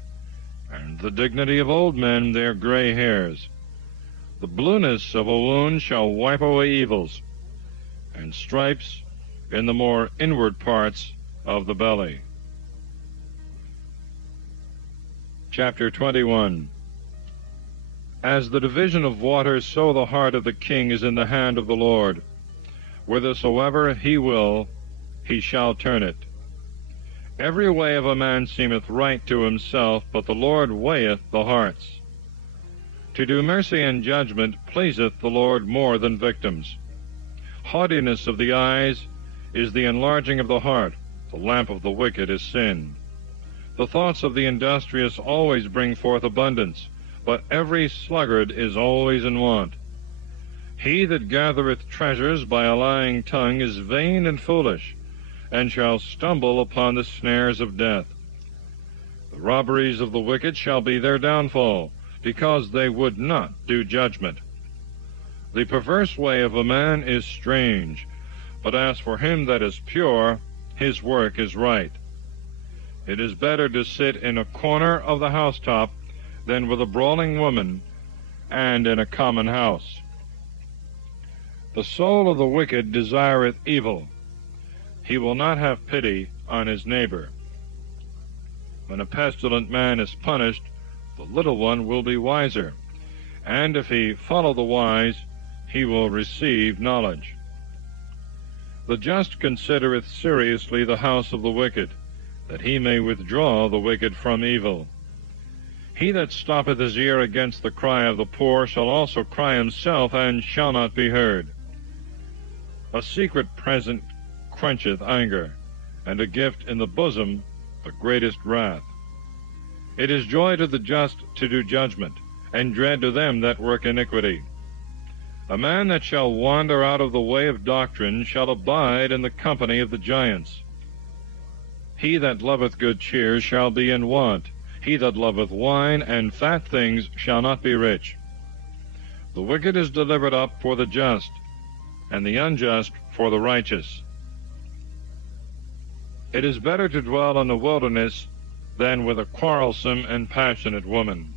and the dignity of old men their gray hairs. The blueness of a wound shall wipe away evils, and stripes in the more inward parts of the belly. Chapter 21. As the division of waters, so the heart of the king is in the hand of the Lord. Whithersoever he will, he shall turn it. Every way of a man seemeth right to himself, but the Lord weigheth the hearts. To do mercy and judgment pleaseth the Lord more than victims. Haughtiness of the eyes is the enlarging of the heart. The lamp of the wicked is sin. The thoughts of the industrious always bring forth abundance, but every sluggard is always in want. He that gathereth treasures by a lying tongue is vain and foolish, and shall stumble upon the snares of death. The robberies of the wicked shall be their downfall, because they would not do judgment. The perverse way of a man is strange, but as for him that is pure, his work is right. It is better to sit in a corner of the housetop than with a brawling woman and in a common house. The soul of the wicked desireth evil. He will not have pity on his neighbor. When a pestilent man is punished, the little one will be wiser, and if he follow the wise, he will receive knowledge. The just considereth seriously the house of the wicked, that he may withdraw the wicked from evil. He that stoppeth his ear against the cry of the poor shall also cry himself, and shall not be heard. A secret present quencheth anger, and a gift in the bosom the greatest wrath. It is joy to the just to do judgment, and dread to them that work iniquity. A man that shall wander out of the way of doctrine shall abide in the company of the giants. He that loveth good cheer shall be in want. He that loveth wine and fat things shall not be rich. The wicked is delivered up for the just, and the unjust for the righteous. It is better to dwell in the wilderness than with a quarrelsome and passionate woman.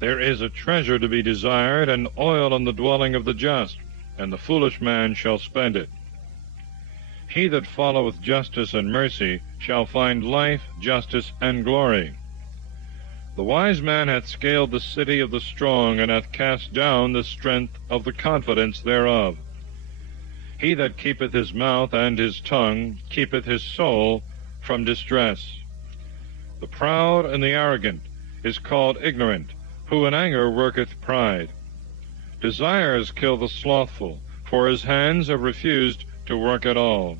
There is a treasure to be desired, and oil in the dwelling of the just, and the foolish man shall spend it. He that followeth justice and mercy shall find life, justice, and glory. The wise man hath scaled the city of the strong, and hath cast down the strength of the confidence thereof. He that keepeth his mouth and his tongue keepeth his soul from distress. The proud and the arrogant is called ignorant, who in anger worketh pride. Desires kill the slothful, for his hands have refused to work at all.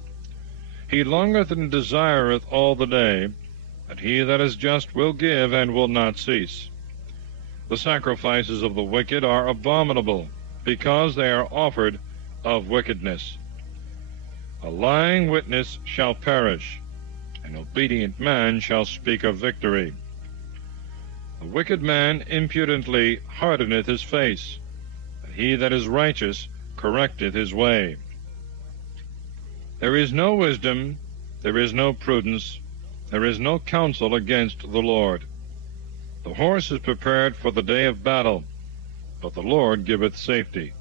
He longeth and desireth all the day, but he that is just will give and will not cease. The sacrifices of the wicked are abominable, because they are offered of wickedness. A lying witness shall perish, an obedient man shall speak of victory. The wicked man impudently hardeneth his face, but he that is righteous correcteth his way. There is no wisdom, there is no prudence, there is no counsel against the Lord. The horse is prepared for the day of battle, but the Lord giveth safety.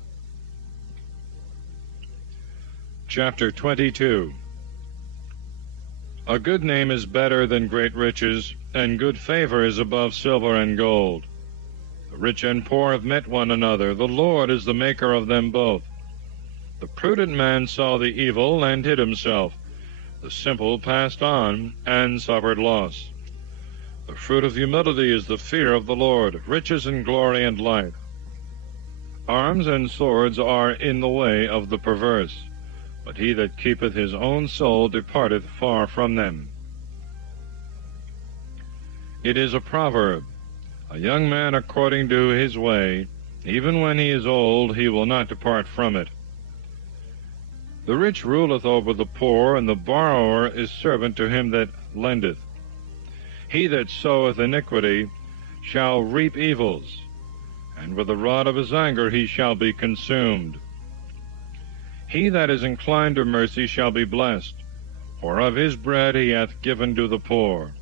Chapter 22. A good name is better than great riches, and good favor is above silver and gold. The rich and poor have met one another. The Lord is the maker of them both. The prudent man saw the evil and hid himself. The simple passed on and suffered loss. The fruit of humility is the fear of the Lord, riches and glory and life. Arms and swords are in the way of the perverse, but he that keepeth his own soul departeth far from them. It is a proverb, a young man according to his way, even when he is old, he will not depart from it. The rich ruleth over the poor, and the borrower is servant to him that lendeth. He that soweth iniquity shall reap evils, and with the rod of his anger he shall be consumed. He that is inclined to mercy shall be blessed, for of his bread he hath given to the poor.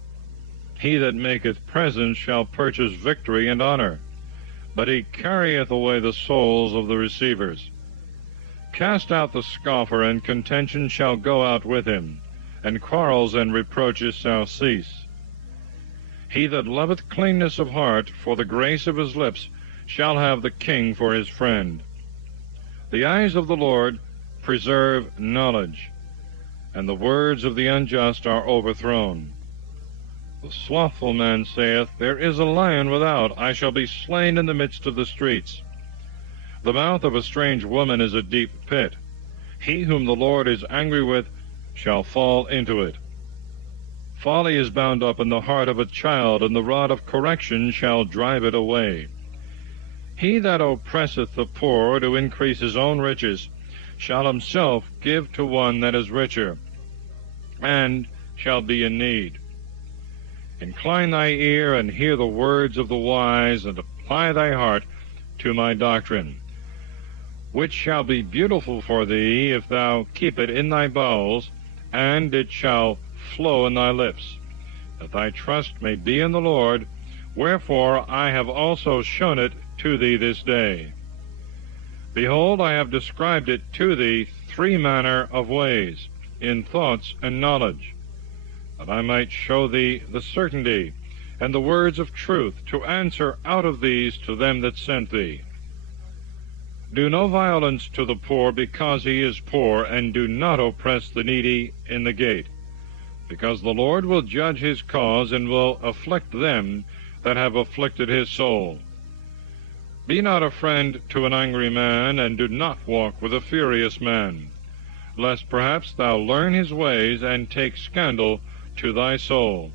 He that maketh presents shall purchase victory and honor, but he carrieth away the souls of the receivers. Cast out the scoffer, and contention shall go out with him, and quarrels and reproaches shall cease. He that loveth cleanness of heart, for the grace of his lips, shall have the king for his friend. The eyes of the Lord preserve knowledge, and the words of the unjust are overthrown. The slothful man saith, There is a lion without, I shall be slain in the midst of the streets. The mouth of a strange woman is a deep pit. He whom the Lord is angry with shall fall into it. Folly is bound up in the heart of a child, and the rod of correction shall drive it away. He that oppresseth the poor to increase his own riches shall himself give to one that is richer, and shall be in need. Incline thy ear, and hear the words of the wise, and apply thy heart to my doctrine, which shall be beautiful for thee, if thou keep it in thy bowels, and it shall flow in thy lips, that thy trust may be in the Lord. Wherefore I have also shown it to thee this day. Behold, I have described it to thee 3 manner of ways, in thoughts and knowledge, that I might show thee the certainty and the words of truth, to answer out of these to them that sent thee. Do no violence to the poor because he is poor, and do not oppress the needy in the gate, because the Lord will judge his cause, and will afflict them that have afflicted his soul. Be not a friend to an angry man, and do not walk with a furious man, lest perhaps thou learn his ways, and take scandal to thy soul.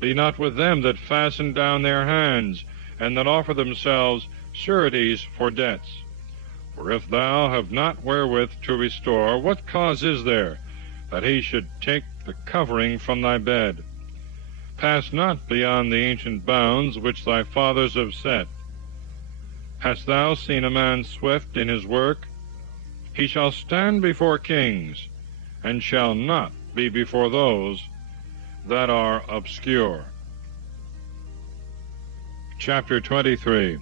Be not with them that fasten down their hands, and that offer themselves sureties for debts. For if thou have not wherewith to restore, what cause is there that he should take the covering from thy bed? Pass not beyond the ancient bounds which thy fathers have set. Hast thou seen a man swift in his work? He shall stand before kings, and shall not be before those that are obscure. Chapter 23.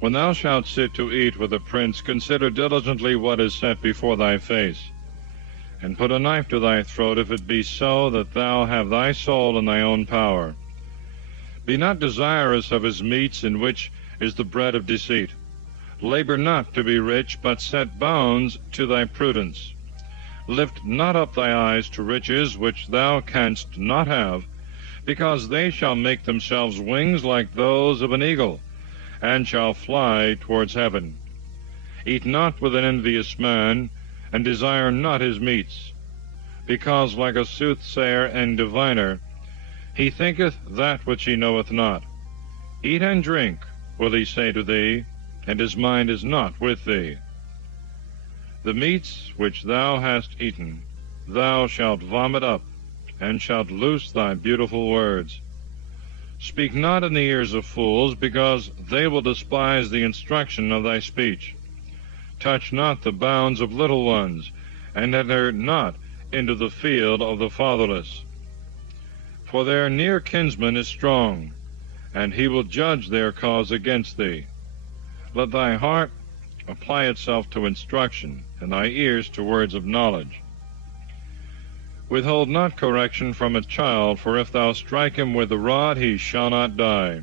When thou shalt sit to eat with a prince, consider diligently what is set before thy face, and put a knife to thy throat, if it be so that thou have thy soul in thy own power. Be not desirous of his meats, in which is the bread of deceit. Labor not to be rich, but set bounds to thy prudence. Lift not up thy eyes to riches which thou canst not have, because they shall make themselves wings like those of an eagle, and shall fly towards heaven. Eat not with an envious man, and desire not his meats, because like a soothsayer and diviner, he thinketh that which he knoweth not. Eat and drink, will he say to thee, and his mind is not with thee. The meats which thou hast eaten, thou shalt vomit up, and shalt loose thy beautiful words. Speak not in the ears of fools, because they will despise the instruction of thy speech. Touch not the bounds of little ones, and enter not into the field of the fatherless. For their near kinsman is strong, and he will judge their cause against thee. Let thy heart apply itself to instruction, and thy ears to words of knowledge. Withhold not correction from a child, for if thou strike him with the rod, he shall not die.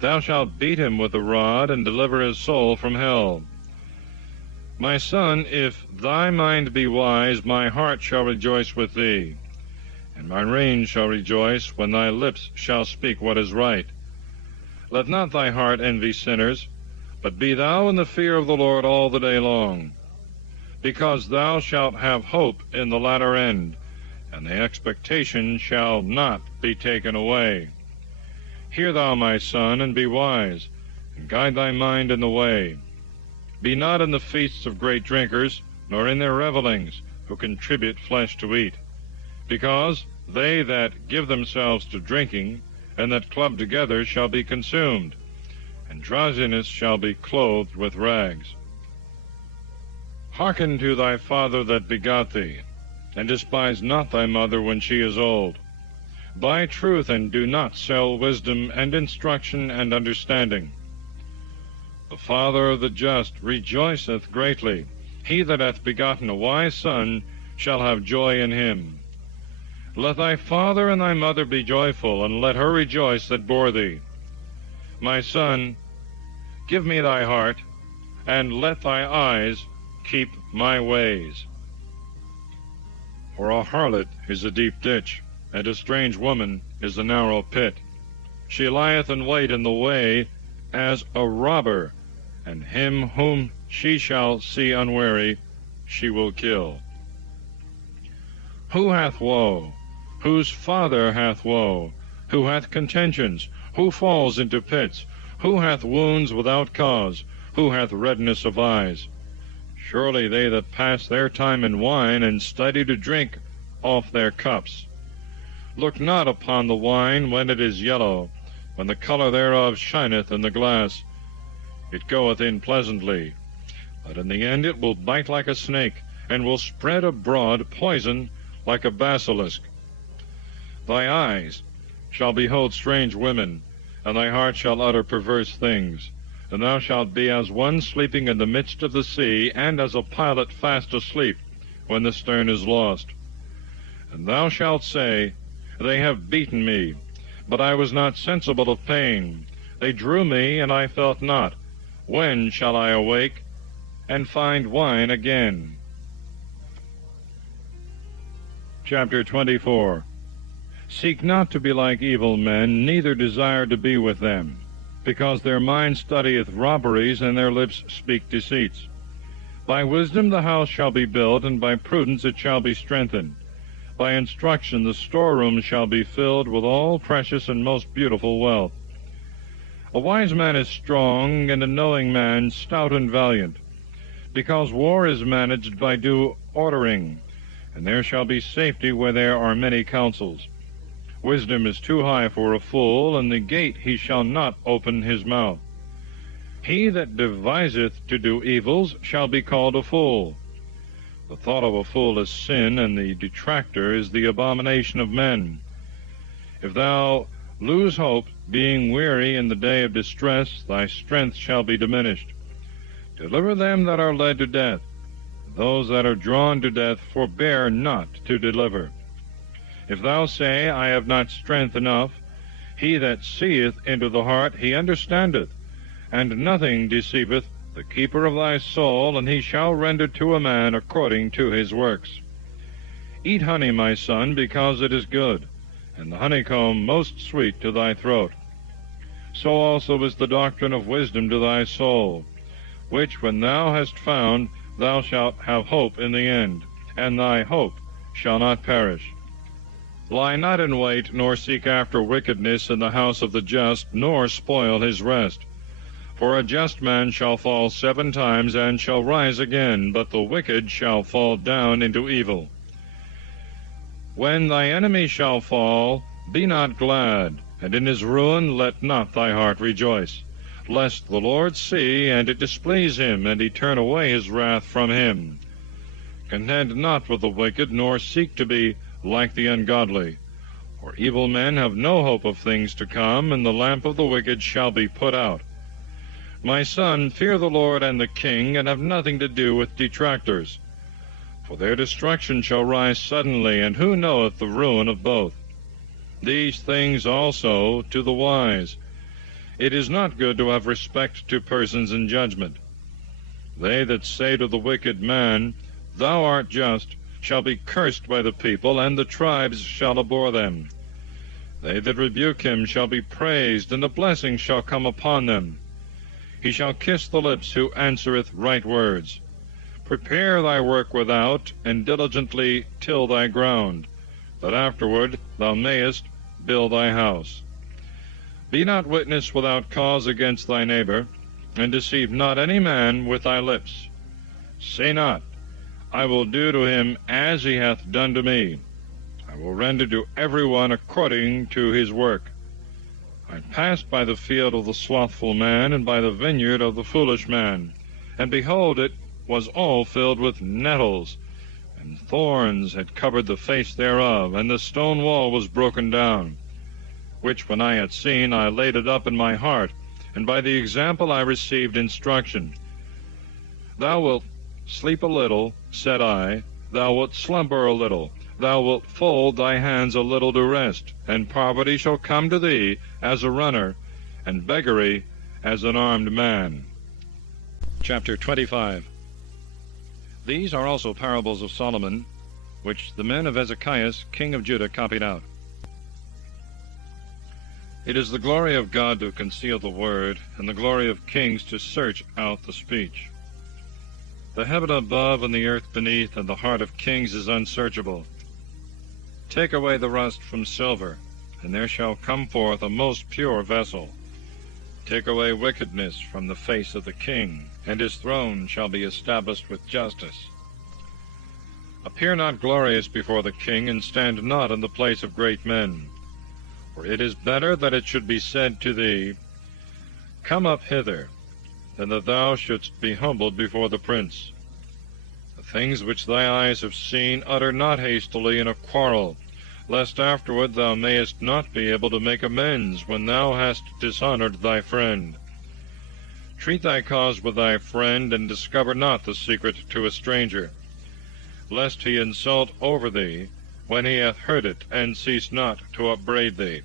Thou shalt beat him with the rod, and deliver his soul from hell. My son, if thy mind be wise, my heart shall rejoice with thee, and my reins shall rejoice when thy lips shall speak what is right. Let not thy heart envy sinners, but be thou in the fear of the Lord all the day long, because thou shalt have hope in the latter end, and the expectation shall not be taken away. Hear thou, my son, and be wise, and guide thy mind in the way. Be not in the feasts of great drinkers, nor in their revellings, who contribute flesh to eat, because they that give themselves to drinking, and that club together, shall be consumed, and drowsiness shall be clothed with rags. Hearken to thy father that begot thee, and despise not thy mother when she is old. Buy truth, and do not sell wisdom, and instruction, and understanding. The father of the just rejoiceth greatly. He that hath begotten a wise son shall have joy in him. Let thy father and thy mother be joyful, and let her rejoice that bore thee. My son, give me thy heart, and let thy eyes keep my ways. For a harlot is a deep ditch, and a strange woman is a narrow pit. She lieth in wait in the way as a robber, and him whom she shall see unwary she will kill. Who hath woe? Whose father hath woe? Who hath contentions? Who falls into pits? Who hath wounds without cause? Who hath redness of eyes? Surely they that pass their time in wine, and study to drink off their cups. Look not upon the wine when it is yellow, when the color thereof shineth in the glass. It goeth in pleasantly, but in the end it will bite like a snake, and will spread abroad poison like a basilisk. Thy eyes shall behold strange women, and thy heart shall utter perverse things. And thou shalt be as one sleeping in the midst of the sea, and as a pilot fast asleep, when the stern is lost. And thou shalt say, They have beaten me, but I was not sensible of pain. They drew me, and I felt not. When shall I awake, and find wine again? Chapter 24. Seek not to be like evil men, neither desire to be with them, because their mind studieth robberies, and their lips speak deceits. By wisdom the house shall be built, and by prudence it shall be strengthened. By instruction the storeroom shall be filled with all precious and most beautiful wealth. A wise man is strong, and a knowing man stout and valiant, because war is managed by due ordering, and there shall be safety where there are many counsels. Wisdom is too high for a fool, and the gate he shall not open his mouth. He that deviseth to do evils shall be called a fool. The thought of a fool is sin, and the detractor is the abomination of men. If thou lose hope, being weary in the day of distress, thy strength shall be diminished. Deliver them that are led to death. Those that are drawn to death forbear not to deliver. If thou say, I have not strength enough, he that seeth into the heart, he understandeth, and nothing deceiveth the keeper of thy soul, and he shall render to a man according to his works. Eat honey, my son, because it is good, and the honeycomb most sweet to thy throat. So also is the doctrine of wisdom to thy soul, which when thou hast found, thou shalt have hope in the end, and thy hope shall not perish. Lie not in wait, nor seek after wickedness in the house of the just, nor spoil his rest. For a just man shall fall 7 times, and shall rise again, but the wicked shall fall down into evil. When thy enemy shall fall, be not glad, and in his ruin let not thy heart rejoice, lest the Lord see, and it displease him, and he turn away his wrath from him. Contend not with the wicked, nor seek to be like the ungodly. For evil men have no hope of things to come, and the lamp of the wicked shall be put out. My son, fear the Lord and the king, and have nothing to do with detractors. For their destruction shall rise suddenly, and who knoweth the ruin of both? These things also to the wise. It is not good to have respect to persons in judgment. They that say to the wicked man, Thou art just, shall be cursed by the people, and the tribes shall abhor them. They that rebuke him shall be praised, and a blessing shall come upon them. He shall kiss the lips who answereth right words. Prepare thy work without, and diligently till thy ground, that afterward thou mayest build thy house. Be not witness without cause against thy neighbor, and deceive not any man with thy lips. Say not, I will do to him as he hath done to me. I will render to every one according to his work. I passed by the field of the slothful man, and by the vineyard of the foolish man, and behold, it was all filled with nettles, and thorns had covered the face thereof, and the stone wall was broken down. Which when I had seen, I laid it up in my heart, and by the example I received instruction. Thou wilt sleep a little, said I, thou wilt slumber a little, thou wilt fold thy hands a little to rest, and poverty shall come to thee as a runner, and beggary as an armed man. Chapter 25. These are also parables of Solomon, which the men of Hezekiah, king of Judah, copied out. It is the glory of God to conceal the word, and the glory of kings to search out the speech. The heaven above and the earth beneath and the heart of kings is unsearchable. Take away the rust from silver, and there shall come forth a most pure vessel. Take away wickedness from the face of the king, and his throne shall be established with justice. Appear not glorious before the king, and stand not in the place of great men. For it is better that it should be said to thee, Come up hither, than that thou shouldst be humbled before the prince. The things which thy eyes have seen utter not hastily in a quarrel, lest afterward thou mayest not be able to make amends when thou hast dishonored thy friend. Treat thy cause with thy friend, and discover not the secret to a stranger, lest he insult over thee when he hath heard it, and cease not to upbraid thee.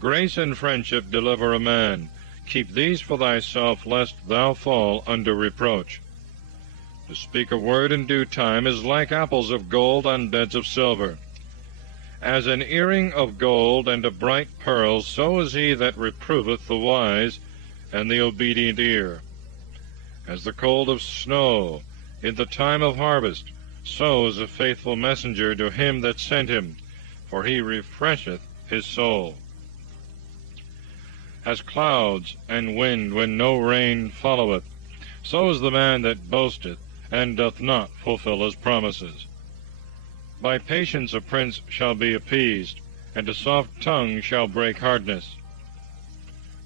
Grace and friendship deliver a man. Keep these for thyself, lest thou fall under reproach. To speak a word in due time is like apples of gold on beds of silver. As an earring of gold and a bright pearl, so is he that reproveth the wise and the obedient ear. As the cold of snow in the time of harvest, so is a faithful messenger to him that sent him, for he refresheth his soul. As clouds and wind when no rain followeth, so is the man that boasteth, and doth not fulfill his promises. By patience a prince shall be appeased, and a soft tongue shall break hardness.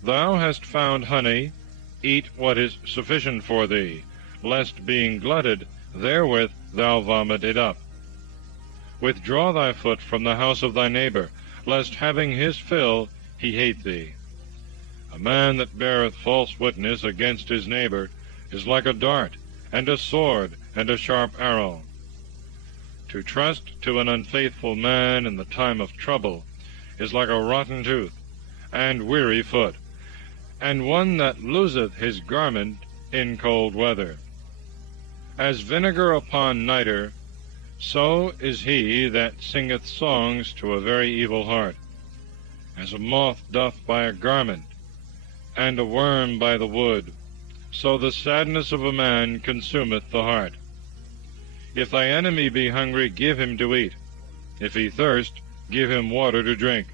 Thou hast found honey, eat what is sufficient for thee, lest being glutted therewith thou vomit it up. Withdraw thy foot from the house of thy neighbor, lest having his fill he hate thee. A man that beareth false witness against his neighbor is like a dart, and a sword, and a sharp arrow. To trust to an unfaithful man in the time of trouble is like a rotten tooth, and weary foot, and one that loseth his garment in cold weather. As vinegar upon nitre, so is he that singeth songs to a very evil heart. As a moth doth by a garment, and a worm by the wood, so the sadness of a man consumeth the heart. If thy enemy be hungry, give him to eat. If he thirst, give him water to drink.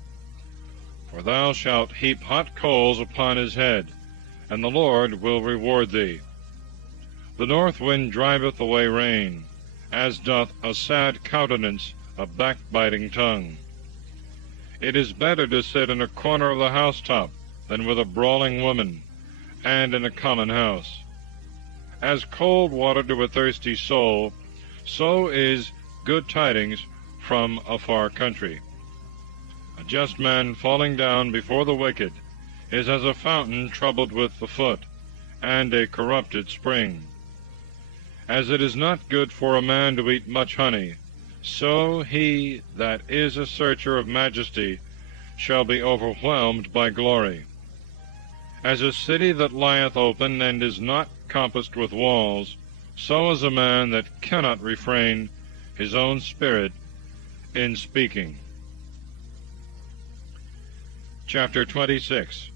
For thou shalt heap hot coals upon his head, and the Lord will reward thee. The north wind driveth away rain, as doth a sad countenance a backbiting tongue. It is better to sit in a corner of the housetop than with a brawling woman, and in a common house. As cold water to a thirsty soul, so is good tidings from a far country. A just man falling down before the wicked is as a fountain troubled with the foot, and a corrupted spring. As it is not good for a man to eat much honey, so he that is a searcher of majesty shall be overwhelmed by glory. As a city that lieth open and is not compassed with walls, so is a man that cannot refrain his own spirit in speaking. Chapter 26.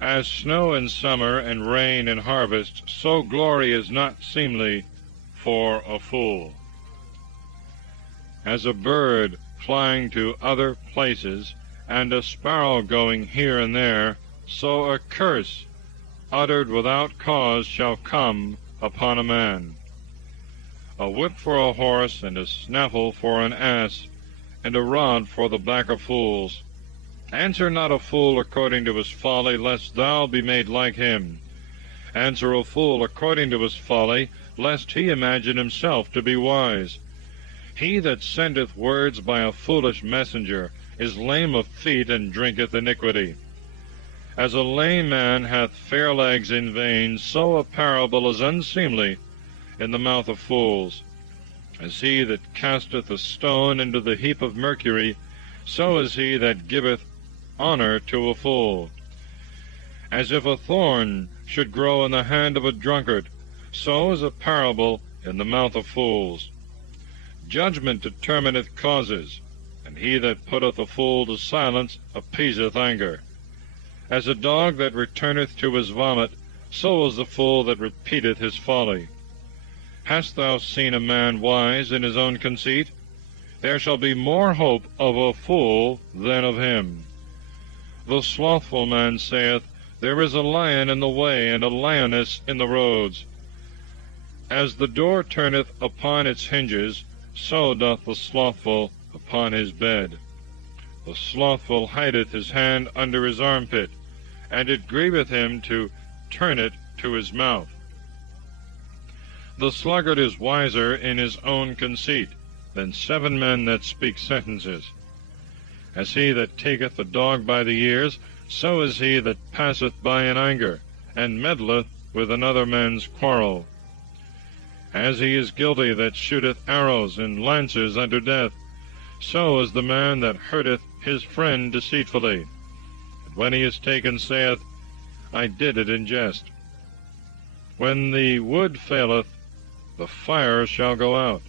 As snow in summer and rain in harvest, so glory is not seemly for a fool. As a bird flying to other places, and a sparrow going here and there, so a curse uttered without cause shall come upon a man. A whip for a horse, and a snaffle for an ass, and a rod for the back of fools. Answer not a fool according to his folly, lest thou be made like him. Answer a fool according to his folly, lest he imagine himself to be wise. He that sendeth words by a foolish messenger is lame of feet, and drinketh iniquity. As a lame man hath fair legs in vain, so a parable is unseemly in the mouth of fools. As he that casteth a stone into the heap of mercury, so is he that giveth honor to a fool. As if a thorn should grow in the hand of a drunkard, so is a parable in the mouth of fools. Judgment determineth causes, and he that putteth a fool to silence appeaseth anger. As a dog that returneth to his vomit, so is the fool that repeateth his folly. Hast thou seen a man wise in his own conceit? There shall be more hope of a fool than of him. The slothful man saith, There is a lion in the way, and a lioness in the roads. As the door turneth upon its hinges, so doth the slothful upon his bed. The slothful hideth his hand under his armpit, and it grieveth him to turn it to his mouth. The sluggard is wiser in his own conceit than 7 men that speak sentences. As he that taketh the dog by the ears, so is he that passeth by in anger, and meddleth with another man's quarrel. As he is guilty that shooteth arrows and lances unto death, so is the man that hurteth his friend deceitfully. And when he is taken, saith, I did it in jest. When the wood faileth, the fire shall go out,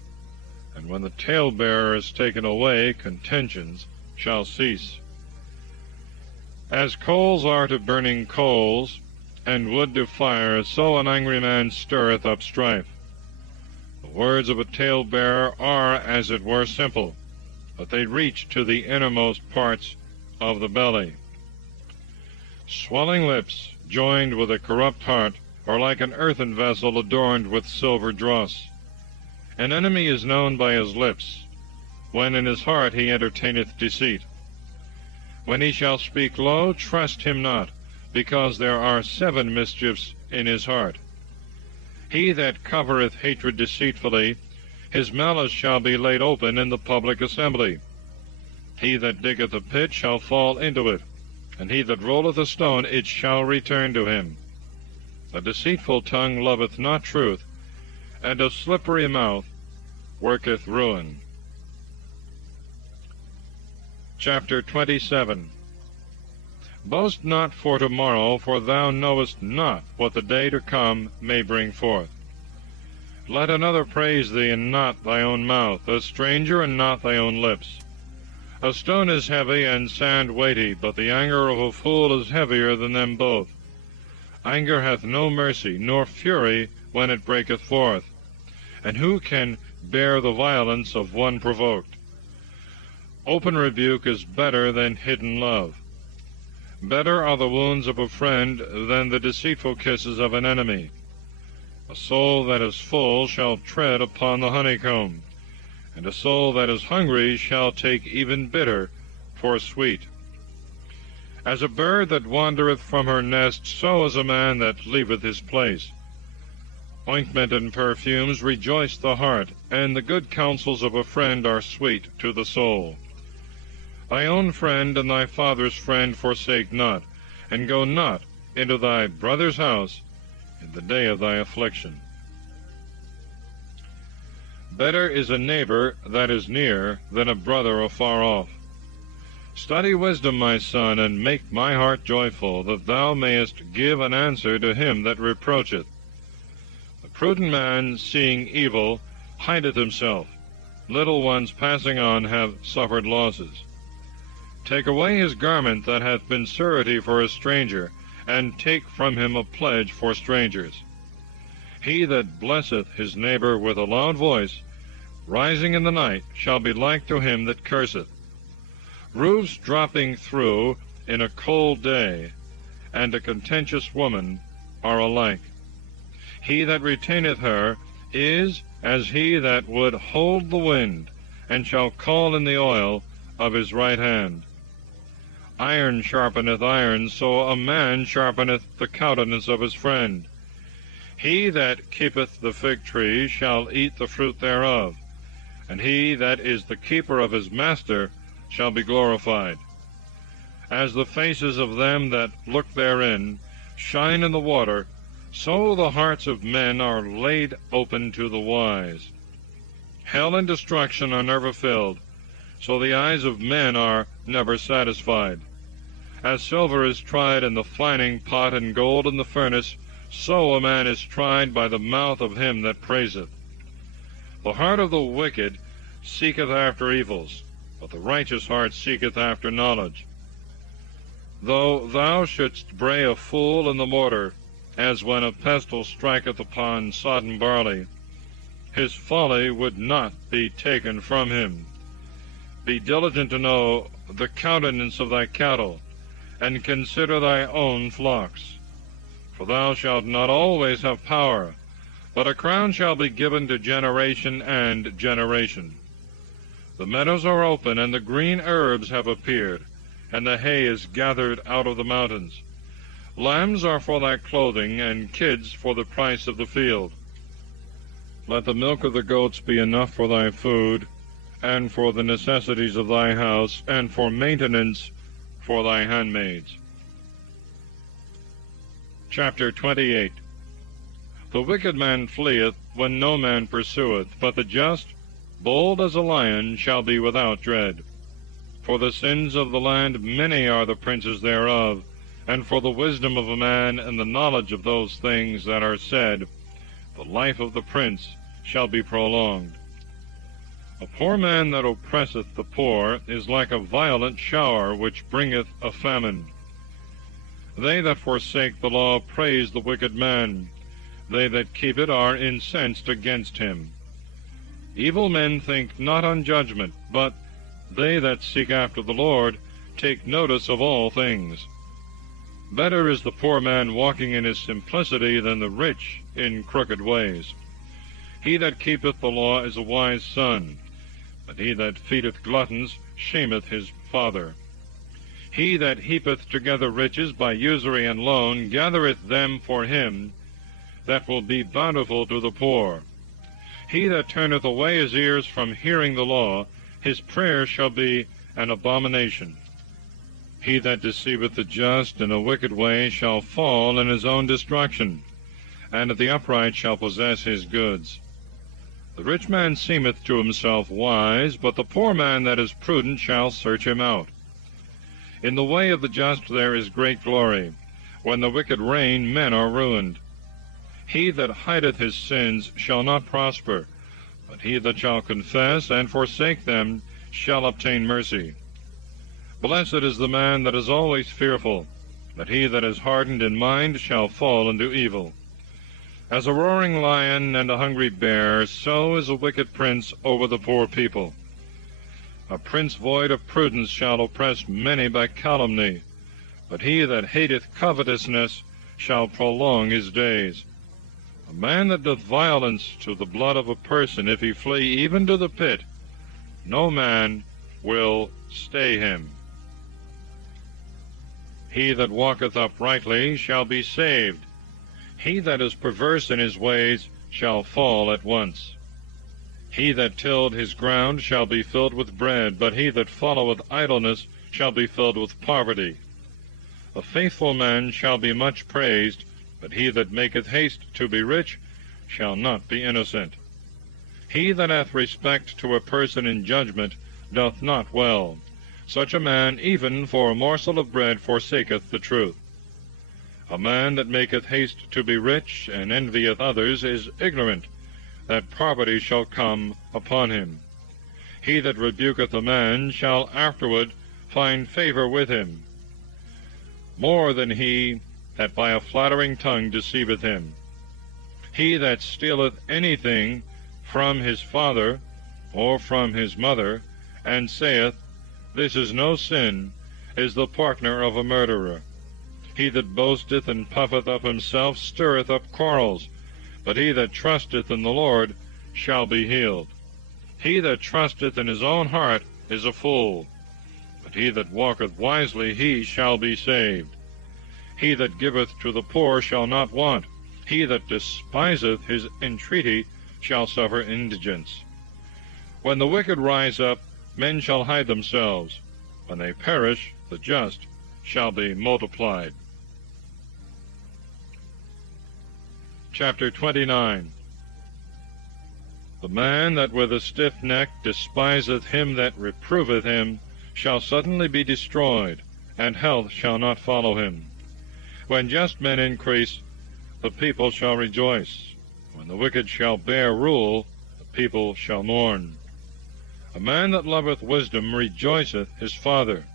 and when the talebearer is taken away, contentions shall cease. As coals are to burning coals, and wood to fire, so an angry man stirreth up strife. The words of a talebearer are, as it were, simple, but they reach to the innermost parts of the belly. Swelling lips, joined with a corrupt heart, are like an earthen vessel adorned with silver dross. An enemy is known by his lips, when in his heart he entertaineth deceit. When he shall speak low, trust him not, because there are 7 mischiefs in his heart. He that covereth hatred deceitfully, his malice shall be laid open in the public assembly. He that diggeth a pit shall fall into it, and he that rolleth a stone, it shall return to him. A deceitful tongue loveth not truth, and a slippery mouth worketh ruin. Chapter 27. Boast not for tomorrow, for thou knowest not what the day to come may bring forth. Let another praise thee, and not thy own mouth, a stranger, and not thy own lips. A stone is heavy, and sand weighty, but the anger of a fool is heavier than them both. Anger hath no mercy, nor fury when it breaketh forth. And who can bear the violence of one provoked? Open rebuke is better than hidden love. Better are the wounds of a friend than the deceitful kisses of an enemy. A soul that is full shall tread upon the honeycomb, and a soul that is hungry shall take even bitter for sweet. As a bird that wandereth from her nest, so is a man that leaveth his place. Ointment and perfumes rejoice the heart, and the good counsels of a friend are sweet to the soul. Thy own friend and thy father's friend forsake not, and go not into thy brother's house in the day of thy affliction. Better is a neighbor that is near than a brother afar off. Study wisdom, my son, and make my heart joyful, that thou mayest give an answer to him that reproacheth. The prudent man, seeing evil, hideth himself. Little ones passing on have suffered losses. Take away his garment that hath been surety for a stranger, and take from him a pledge for strangers. He that blesseth his neighbor with a loud voice, rising in the night, shall be like to him that curseth. Roofs dropping through in a cold day, and a contentious woman are alike. He that retaineth her is as he that would hold the wind, and shall call in the oil of his right hand. Iron sharpeneth iron, so a man sharpeneth the countenance of his friend. He that keepeth the fig tree shall eat the fruit thereof, and he that is the keeper of his master shall be glorified. As the faces of them that look therein shine in the water, so the hearts of men are laid open to the wise. Hell and destruction are never filled, so the eyes of men are never satisfied. As silver is tried in the flaning pot, and gold in the furnace, so a man is tried by the mouth of him that praiseth. The heart of the wicked seeketh after evils, but the righteous heart seeketh after knowledge. Though thou shouldst bray a fool in the mortar, as when a pestle striketh upon sodden barley, his folly would not be taken from him. Be diligent to know the countenance of thy cattle, and consider thy own flocks. For thou shalt not always have power, but a crown shall be given to generation and generation. The meadows are open, and the green herbs have appeared, and the hay is gathered out of the mountains. Lambs are for thy clothing, and kids for the price of the field. Let the milk of the goats be enough for thy food, and for the necessities of thy house, and for maintenance for thy handmaids. Chapter 28. The wicked man fleeth when no man pursueth, but the just, bold as a lion, shall be without dread. For the sins of the land many are the princes thereof, and for the wisdom of a man and the knowledge of those things that are said, the life of the prince shall be prolonged. A poor man that oppresseth the poor is like a violent shower which bringeth a famine. They that forsake the law praise the wicked man. They that keep it are incensed against him. Evil men think not on judgment, but they that seek after the Lord take notice of all things. Better is the poor man walking in his simplicity than the rich in crooked ways. He that keepeth the law is a wise son, but he that feedeth gluttons shameth his father. He that heapeth together riches by usury and loan gathereth them for him that will be bountiful to the poor. He that turneth away his ears from hearing the law, his prayer shall be an abomination. He that deceiveth the just in a wicked way shall fall in his own destruction, and the upright shall possess his goods. The rich man seemeth to himself wise, but the poor man that is prudent shall search him out. In the way of the just there is great glory. When the wicked reign, men are ruined. He that hideth his sins shall not prosper, but he that shall confess and forsake them shall obtain mercy. Blessed is the man that is always fearful, but he that is hardened in mind shall fall into evil. As a roaring lion and a hungry bear, so is a wicked prince over the poor people. A prince void of prudence shall oppress many by calumny, but he that hateth covetousness shall prolong his days. A man that doth violence to the blood of a person, if he flee even to the pit, no man will stay him. He that walketh uprightly shall be saved. He that is perverse in his ways shall fall at once. He that tilled his ground shall be filled with bread, but he that followeth idleness shall be filled with poverty. A faithful man shall be much praised, but he that maketh haste to be rich shall not be innocent. He that hath respect to a person in judgment doth not well. Such a man, even for a morsel of bread, forsaketh the truth. A man that maketh haste to be rich, and envieth others, is ignorant that poverty shall come upon him. He that rebuketh a man shall afterward find favor with him, more than he that by a flattering tongue deceiveth him. He that stealeth anything from his father or from his mother, and saith, This is no sin, is the partner of a murderer. He that boasteth and puffeth up himself stirreth up quarrels, but he that trusteth in the Lord shall be healed. He that trusteth in his own heart is a fool, but he that walketh wisely, he shall be saved. He that giveth to the poor shall not want. He that despiseth his entreaty shall suffer indigence. When the wicked rise up, men shall hide themselves. When they perish, the just shall be multiplied. Chapter 29. The man that with a stiff neck despiseth him that reproveth him shall suddenly be destroyed, and health shall not follow him. When just men increase, the people shall rejoice. When the wicked shall bear rule, the people shall mourn. A man that loveth wisdom rejoiceth his father,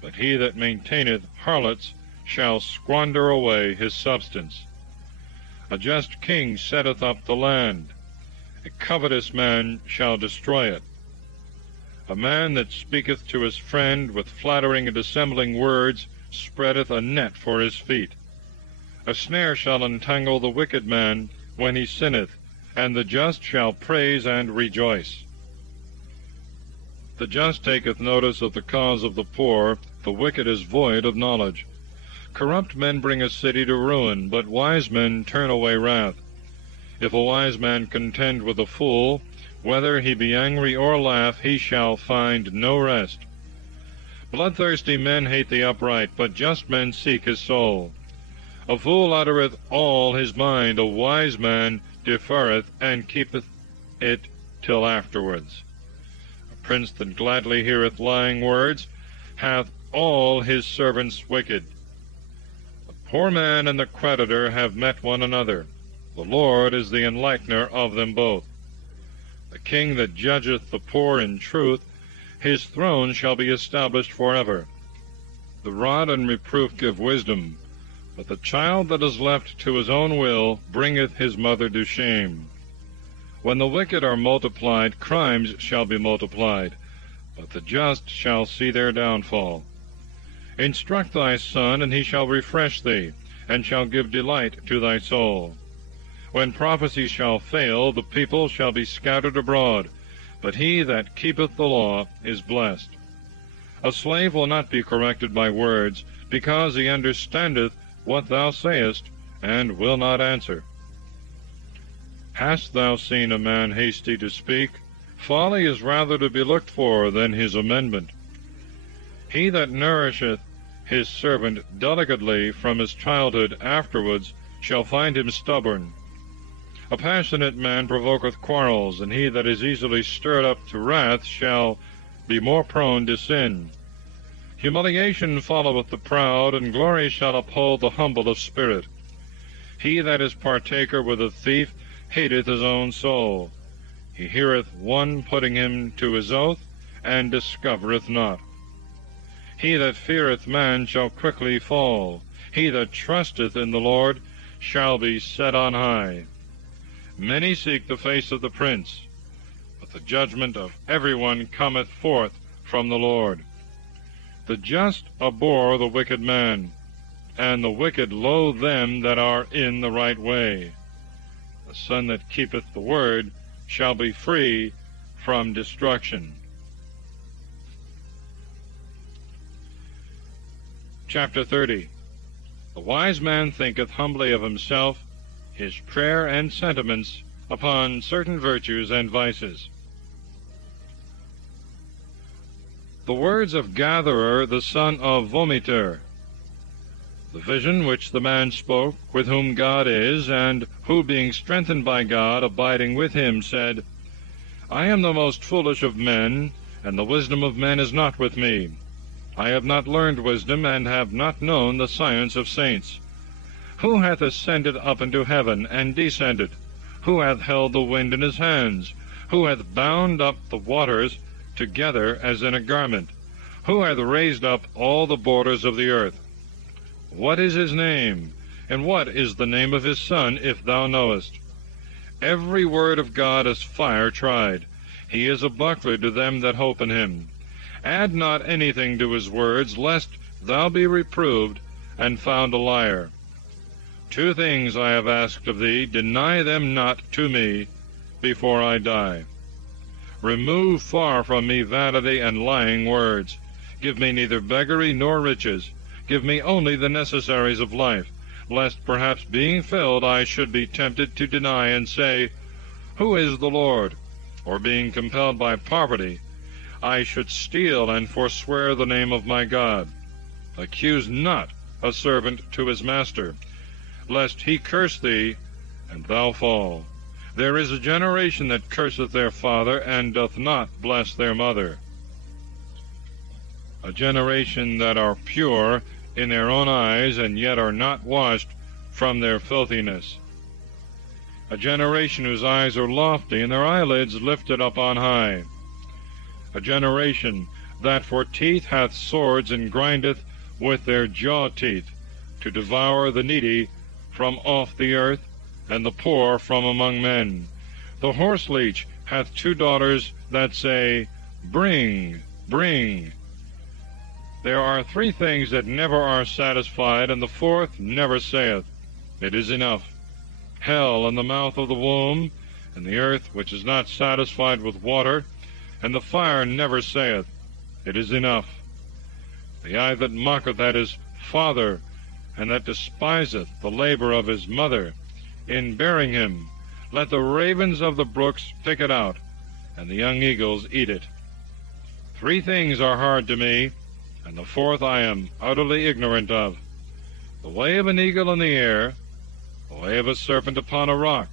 but he that maintaineth harlots shall squander away his substance. A just king setteth up the land, a covetous man shall destroy it. A man that speaketh to his friend with flattering and dissembling words spreadeth a net for his feet. A snare shall entangle the wicked man when he sinneth, and the just shall praise and rejoice. The just taketh notice of the cause of the poor, the wicked is void of knowledge. Corrupt men bring a city to ruin, but wise men turn away wrath. If a wise man contend with a fool, whether he be angry or laugh, he shall find no rest. Bloodthirsty men hate the upright, but just men seek his soul. A fool uttereth all his mind, a wise man deferreth and keepeth it till afterwards. A prince that gladly heareth lying words hath all his servants wicked. Poor man and the creditor have met one another. The Lord is the enlightener of them both. The king that judgeth the poor in truth, his throne shall be established forever. The rod and reproof give wisdom, but the child that is left to his own will bringeth his mother to shame. When the wicked are multiplied, crimes shall be multiplied, but the just shall see their downfall. Instruct thy son, and he shall refresh thee, and shall give delight to thy soul. When prophecy shall fail, the people shall be scattered abroad, but he that keepeth the law is blessed. A slave will not be corrected by words, because he understandeth what thou sayest, and will not answer. Hast thou seen a man hasty to speak? Folly is rather to be looked for than his amendment. He that nourisheth his servant delicately from his childhood afterwards shall find him stubborn. A passionate man provoketh quarrels, and he that is easily stirred up to wrath shall be more prone to sin. Humiliation followeth the proud, and glory shall uphold the humble of spirit. He that is partaker with a thief hateth his own soul. He heareth one putting him to his oath, and discovereth not. He that feareth man shall quickly fall. He that trusteth in the Lord shall be set on high. Many seek the face of the prince, but the judgment of every one cometh forth from the Lord. The just abhor the wicked man, and the wicked loathe them that are in the right way. The son that keepeth the word shall be free from destruction. Chapter 30. The wise man thinketh humbly of himself, his prayer and sentiments upon certain virtues and vices. The words of Gatherer, the son of Vomiter. The vision which the man spoke, with whom God is, and who, being strengthened by God, abiding with him, said, I am the most foolish of men, and the wisdom of men is not with me. I have not learned wisdom, and have not known the science of saints. Who hath ascended up into heaven, and descended? Who hath held the wind in his hands? Who hath bound up the waters together as in a garment? Who hath raised up all the borders of the earth? What is his name? And what is the name of his son, if thou knowest? Every word of God is fire tried. He is a buckler to them that hope in him. Add not anything to his words, lest thou be reproved and found a liar. 2 things I have asked of thee, deny them not to me before I die. Remove far from me vanity and lying words. Give me neither beggary nor riches. Give me only the necessaries of life, lest perhaps being filled I should be tempted to deny and say, Who is the Lord? Or being compelled by poverty, I should steal and forswear the name of my God. Accuse not a servant to his master, lest he curse thee, and thou fall. There is a generation that curseth their father, and doth not bless their mother. A generation that are pure in their own eyes, and yet are not washed from their filthiness. A generation whose eyes are lofty, and their eyelids lifted up on high. A generation that for teeth hath swords, and grindeth with their jaw teeth, to devour the needy from off the earth, and the poor from among men. The horseleech hath two daughters that say, Bring, bring. There are three things that never are satisfied, and the fourth never saith, It is enough. Hell in the mouth of the womb, and the earth which is not satisfied with water, and the fire never saith, It is enough. The eye that mocketh at his father, and that despiseth the labor of his mother, in bearing him, let the ravens of the brooks pick it out, and the young eagles eat it. Three things are hard to me, and the fourth I am utterly ignorant of: the way of an eagle in the air, the way of a serpent upon a rock,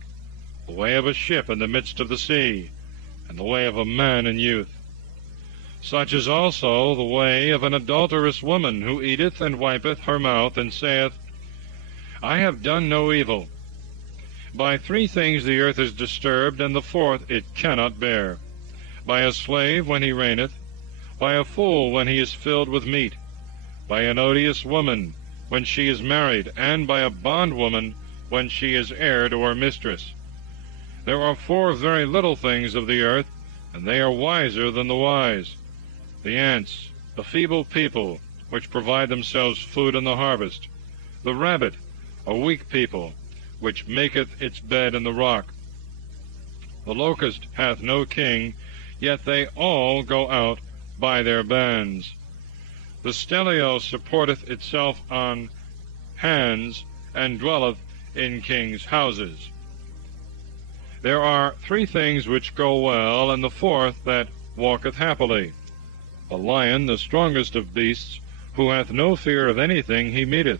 the way of a ship in the midst of the sea, and the way of a man in youth. Such is also the way of an adulterous woman, who eateth and wipeth her mouth, and saith, I have done no evil. By three things the earth is disturbed, and the fourth it cannot bear: by a slave when he reigneth, by a fool when he is filled with meat, by an odious woman when she is married, and by a bondwoman when she is heir to her mistress. There are four very little things of the earth, and they are wiser than the wise: the ants, the feeble people, which provide themselves food in the harvest; the rabbit, a weak people, which maketh its bed in the rock; the locust hath no king, yet they all go out by their bands; the stelio supporteth itself on hands, and dwelleth in kings' houses. There are three things which go well, and the fourth that walketh happily: a lion, the strongest of beasts, who hath no fear of anything he meeteth;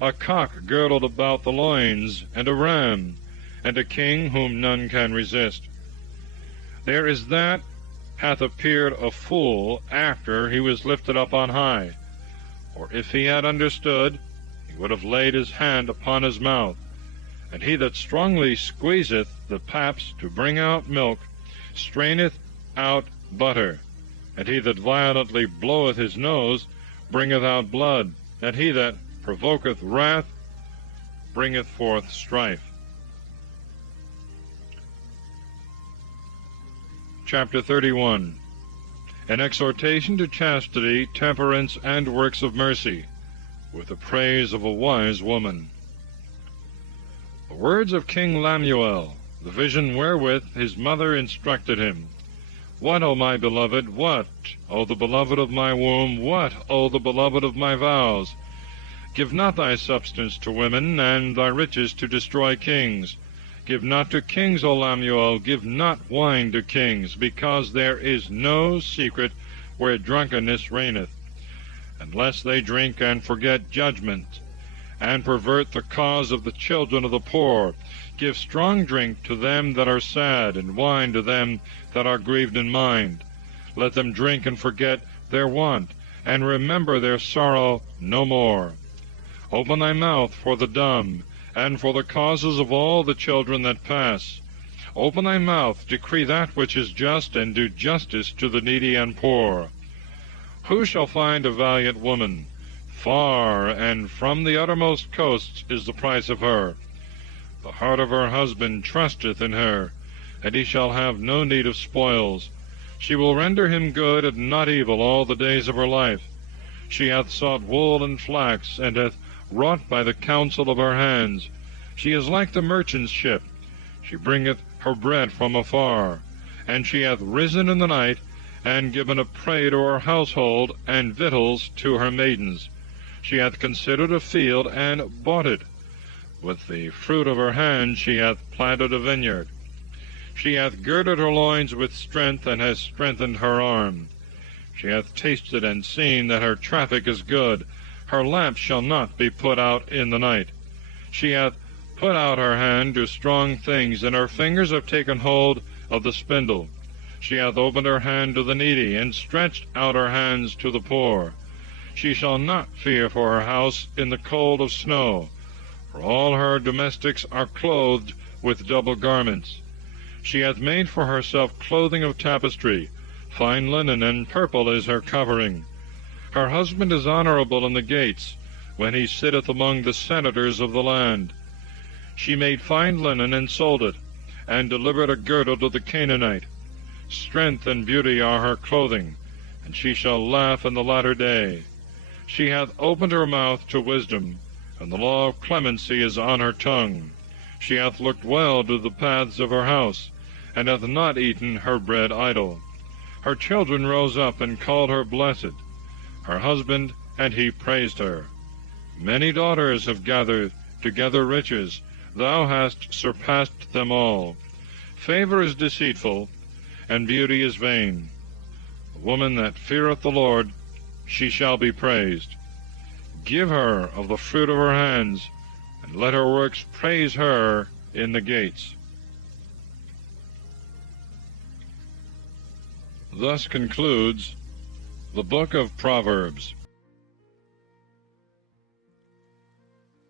a cock girdled about the loins, and a ram, and a king whom none can resist. There is that hath appeared a fool after he was lifted up on high, or if he had understood, he would have laid his hand upon his mouth. And he that strongly squeezeth the paps to bring out milk, straineth out butter; and he that violently bloweth his nose bringeth out blood; and he that provoketh wrath bringeth forth strife. Chapter 31. An exhortation to chastity, temperance, and works of mercy, with the praise of a wise woman. The words of King Lemuel, the vision wherewith his mother instructed him. What, O my beloved, what, O the beloved of my womb, what, O the beloved of my vows? Give not thy substance to women, and thy riches to destroy kings. Give not to kings, O Lemuel, give not wine to kings, because there is no secret where drunkenness reigneth, unless they drink and forget judgment, and pervert the cause of the children of the poor. Give strong drink to them that are sad, and wine to them that are grieved in mind. Let them drink and forget their want, and remember their sorrow no more. Open thy mouth for the dumb, and for the causes of all the children that pass. Open thy mouth, decree that which is just, and do justice to the needy and poor. Who shall find a valiant woman? Far and from the uttermost coasts is the price of her. The heart of her husband trusteth in her, and he shall have no need of spoils. She will render him good and not evil all the days of her life. She hath sought wool and flax, and hath wrought by the counsel of her hands. She is like the merchant's ship. She bringeth her bread from afar. And she hath risen in the night, and given a prey to her household, and victuals to her maidens. She hath considered a field, and bought it. With the fruit of her hand she hath planted a vineyard. She hath girded her loins with strength, and has strengthened her arm. She hath tasted and seen that her traffic is good. Her lamp shall not be put out in the night. She hath put out her hand to strong things, and her fingers have taken hold of the spindle. She hath opened her hand to the needy, and stretched out her hands to the poor. She shall not fear for her house in the cold of snow, for all her domestics are clothed with double garments. She hath made for herself clothing of tapestry, fine linen and purple is her covering. Her husband is honorable in the gates, when he sitteth among the senators of the land. She made fine linen and sold it, and delivered a girdle to the Canaanite. Strength and beauty are her clothing, and she shall laugh in the latter day. She hath opened her mouth to wisdom, and the law of clemency is on her tongue. She hath looked well to the paths of her house, and hath not eaten her bread idle. Her children rose up and called her blessed. Her husband, and he praised her. Many daughters have gathered together riches. Thou hast surpassed them all. Favor is deceitful, and beauty is vain. The woman that feareth the Lord, she shall be praised. Give her of the fruit of her hands, and let her works praise her in the gates. Thus concludes the book of Proverbs.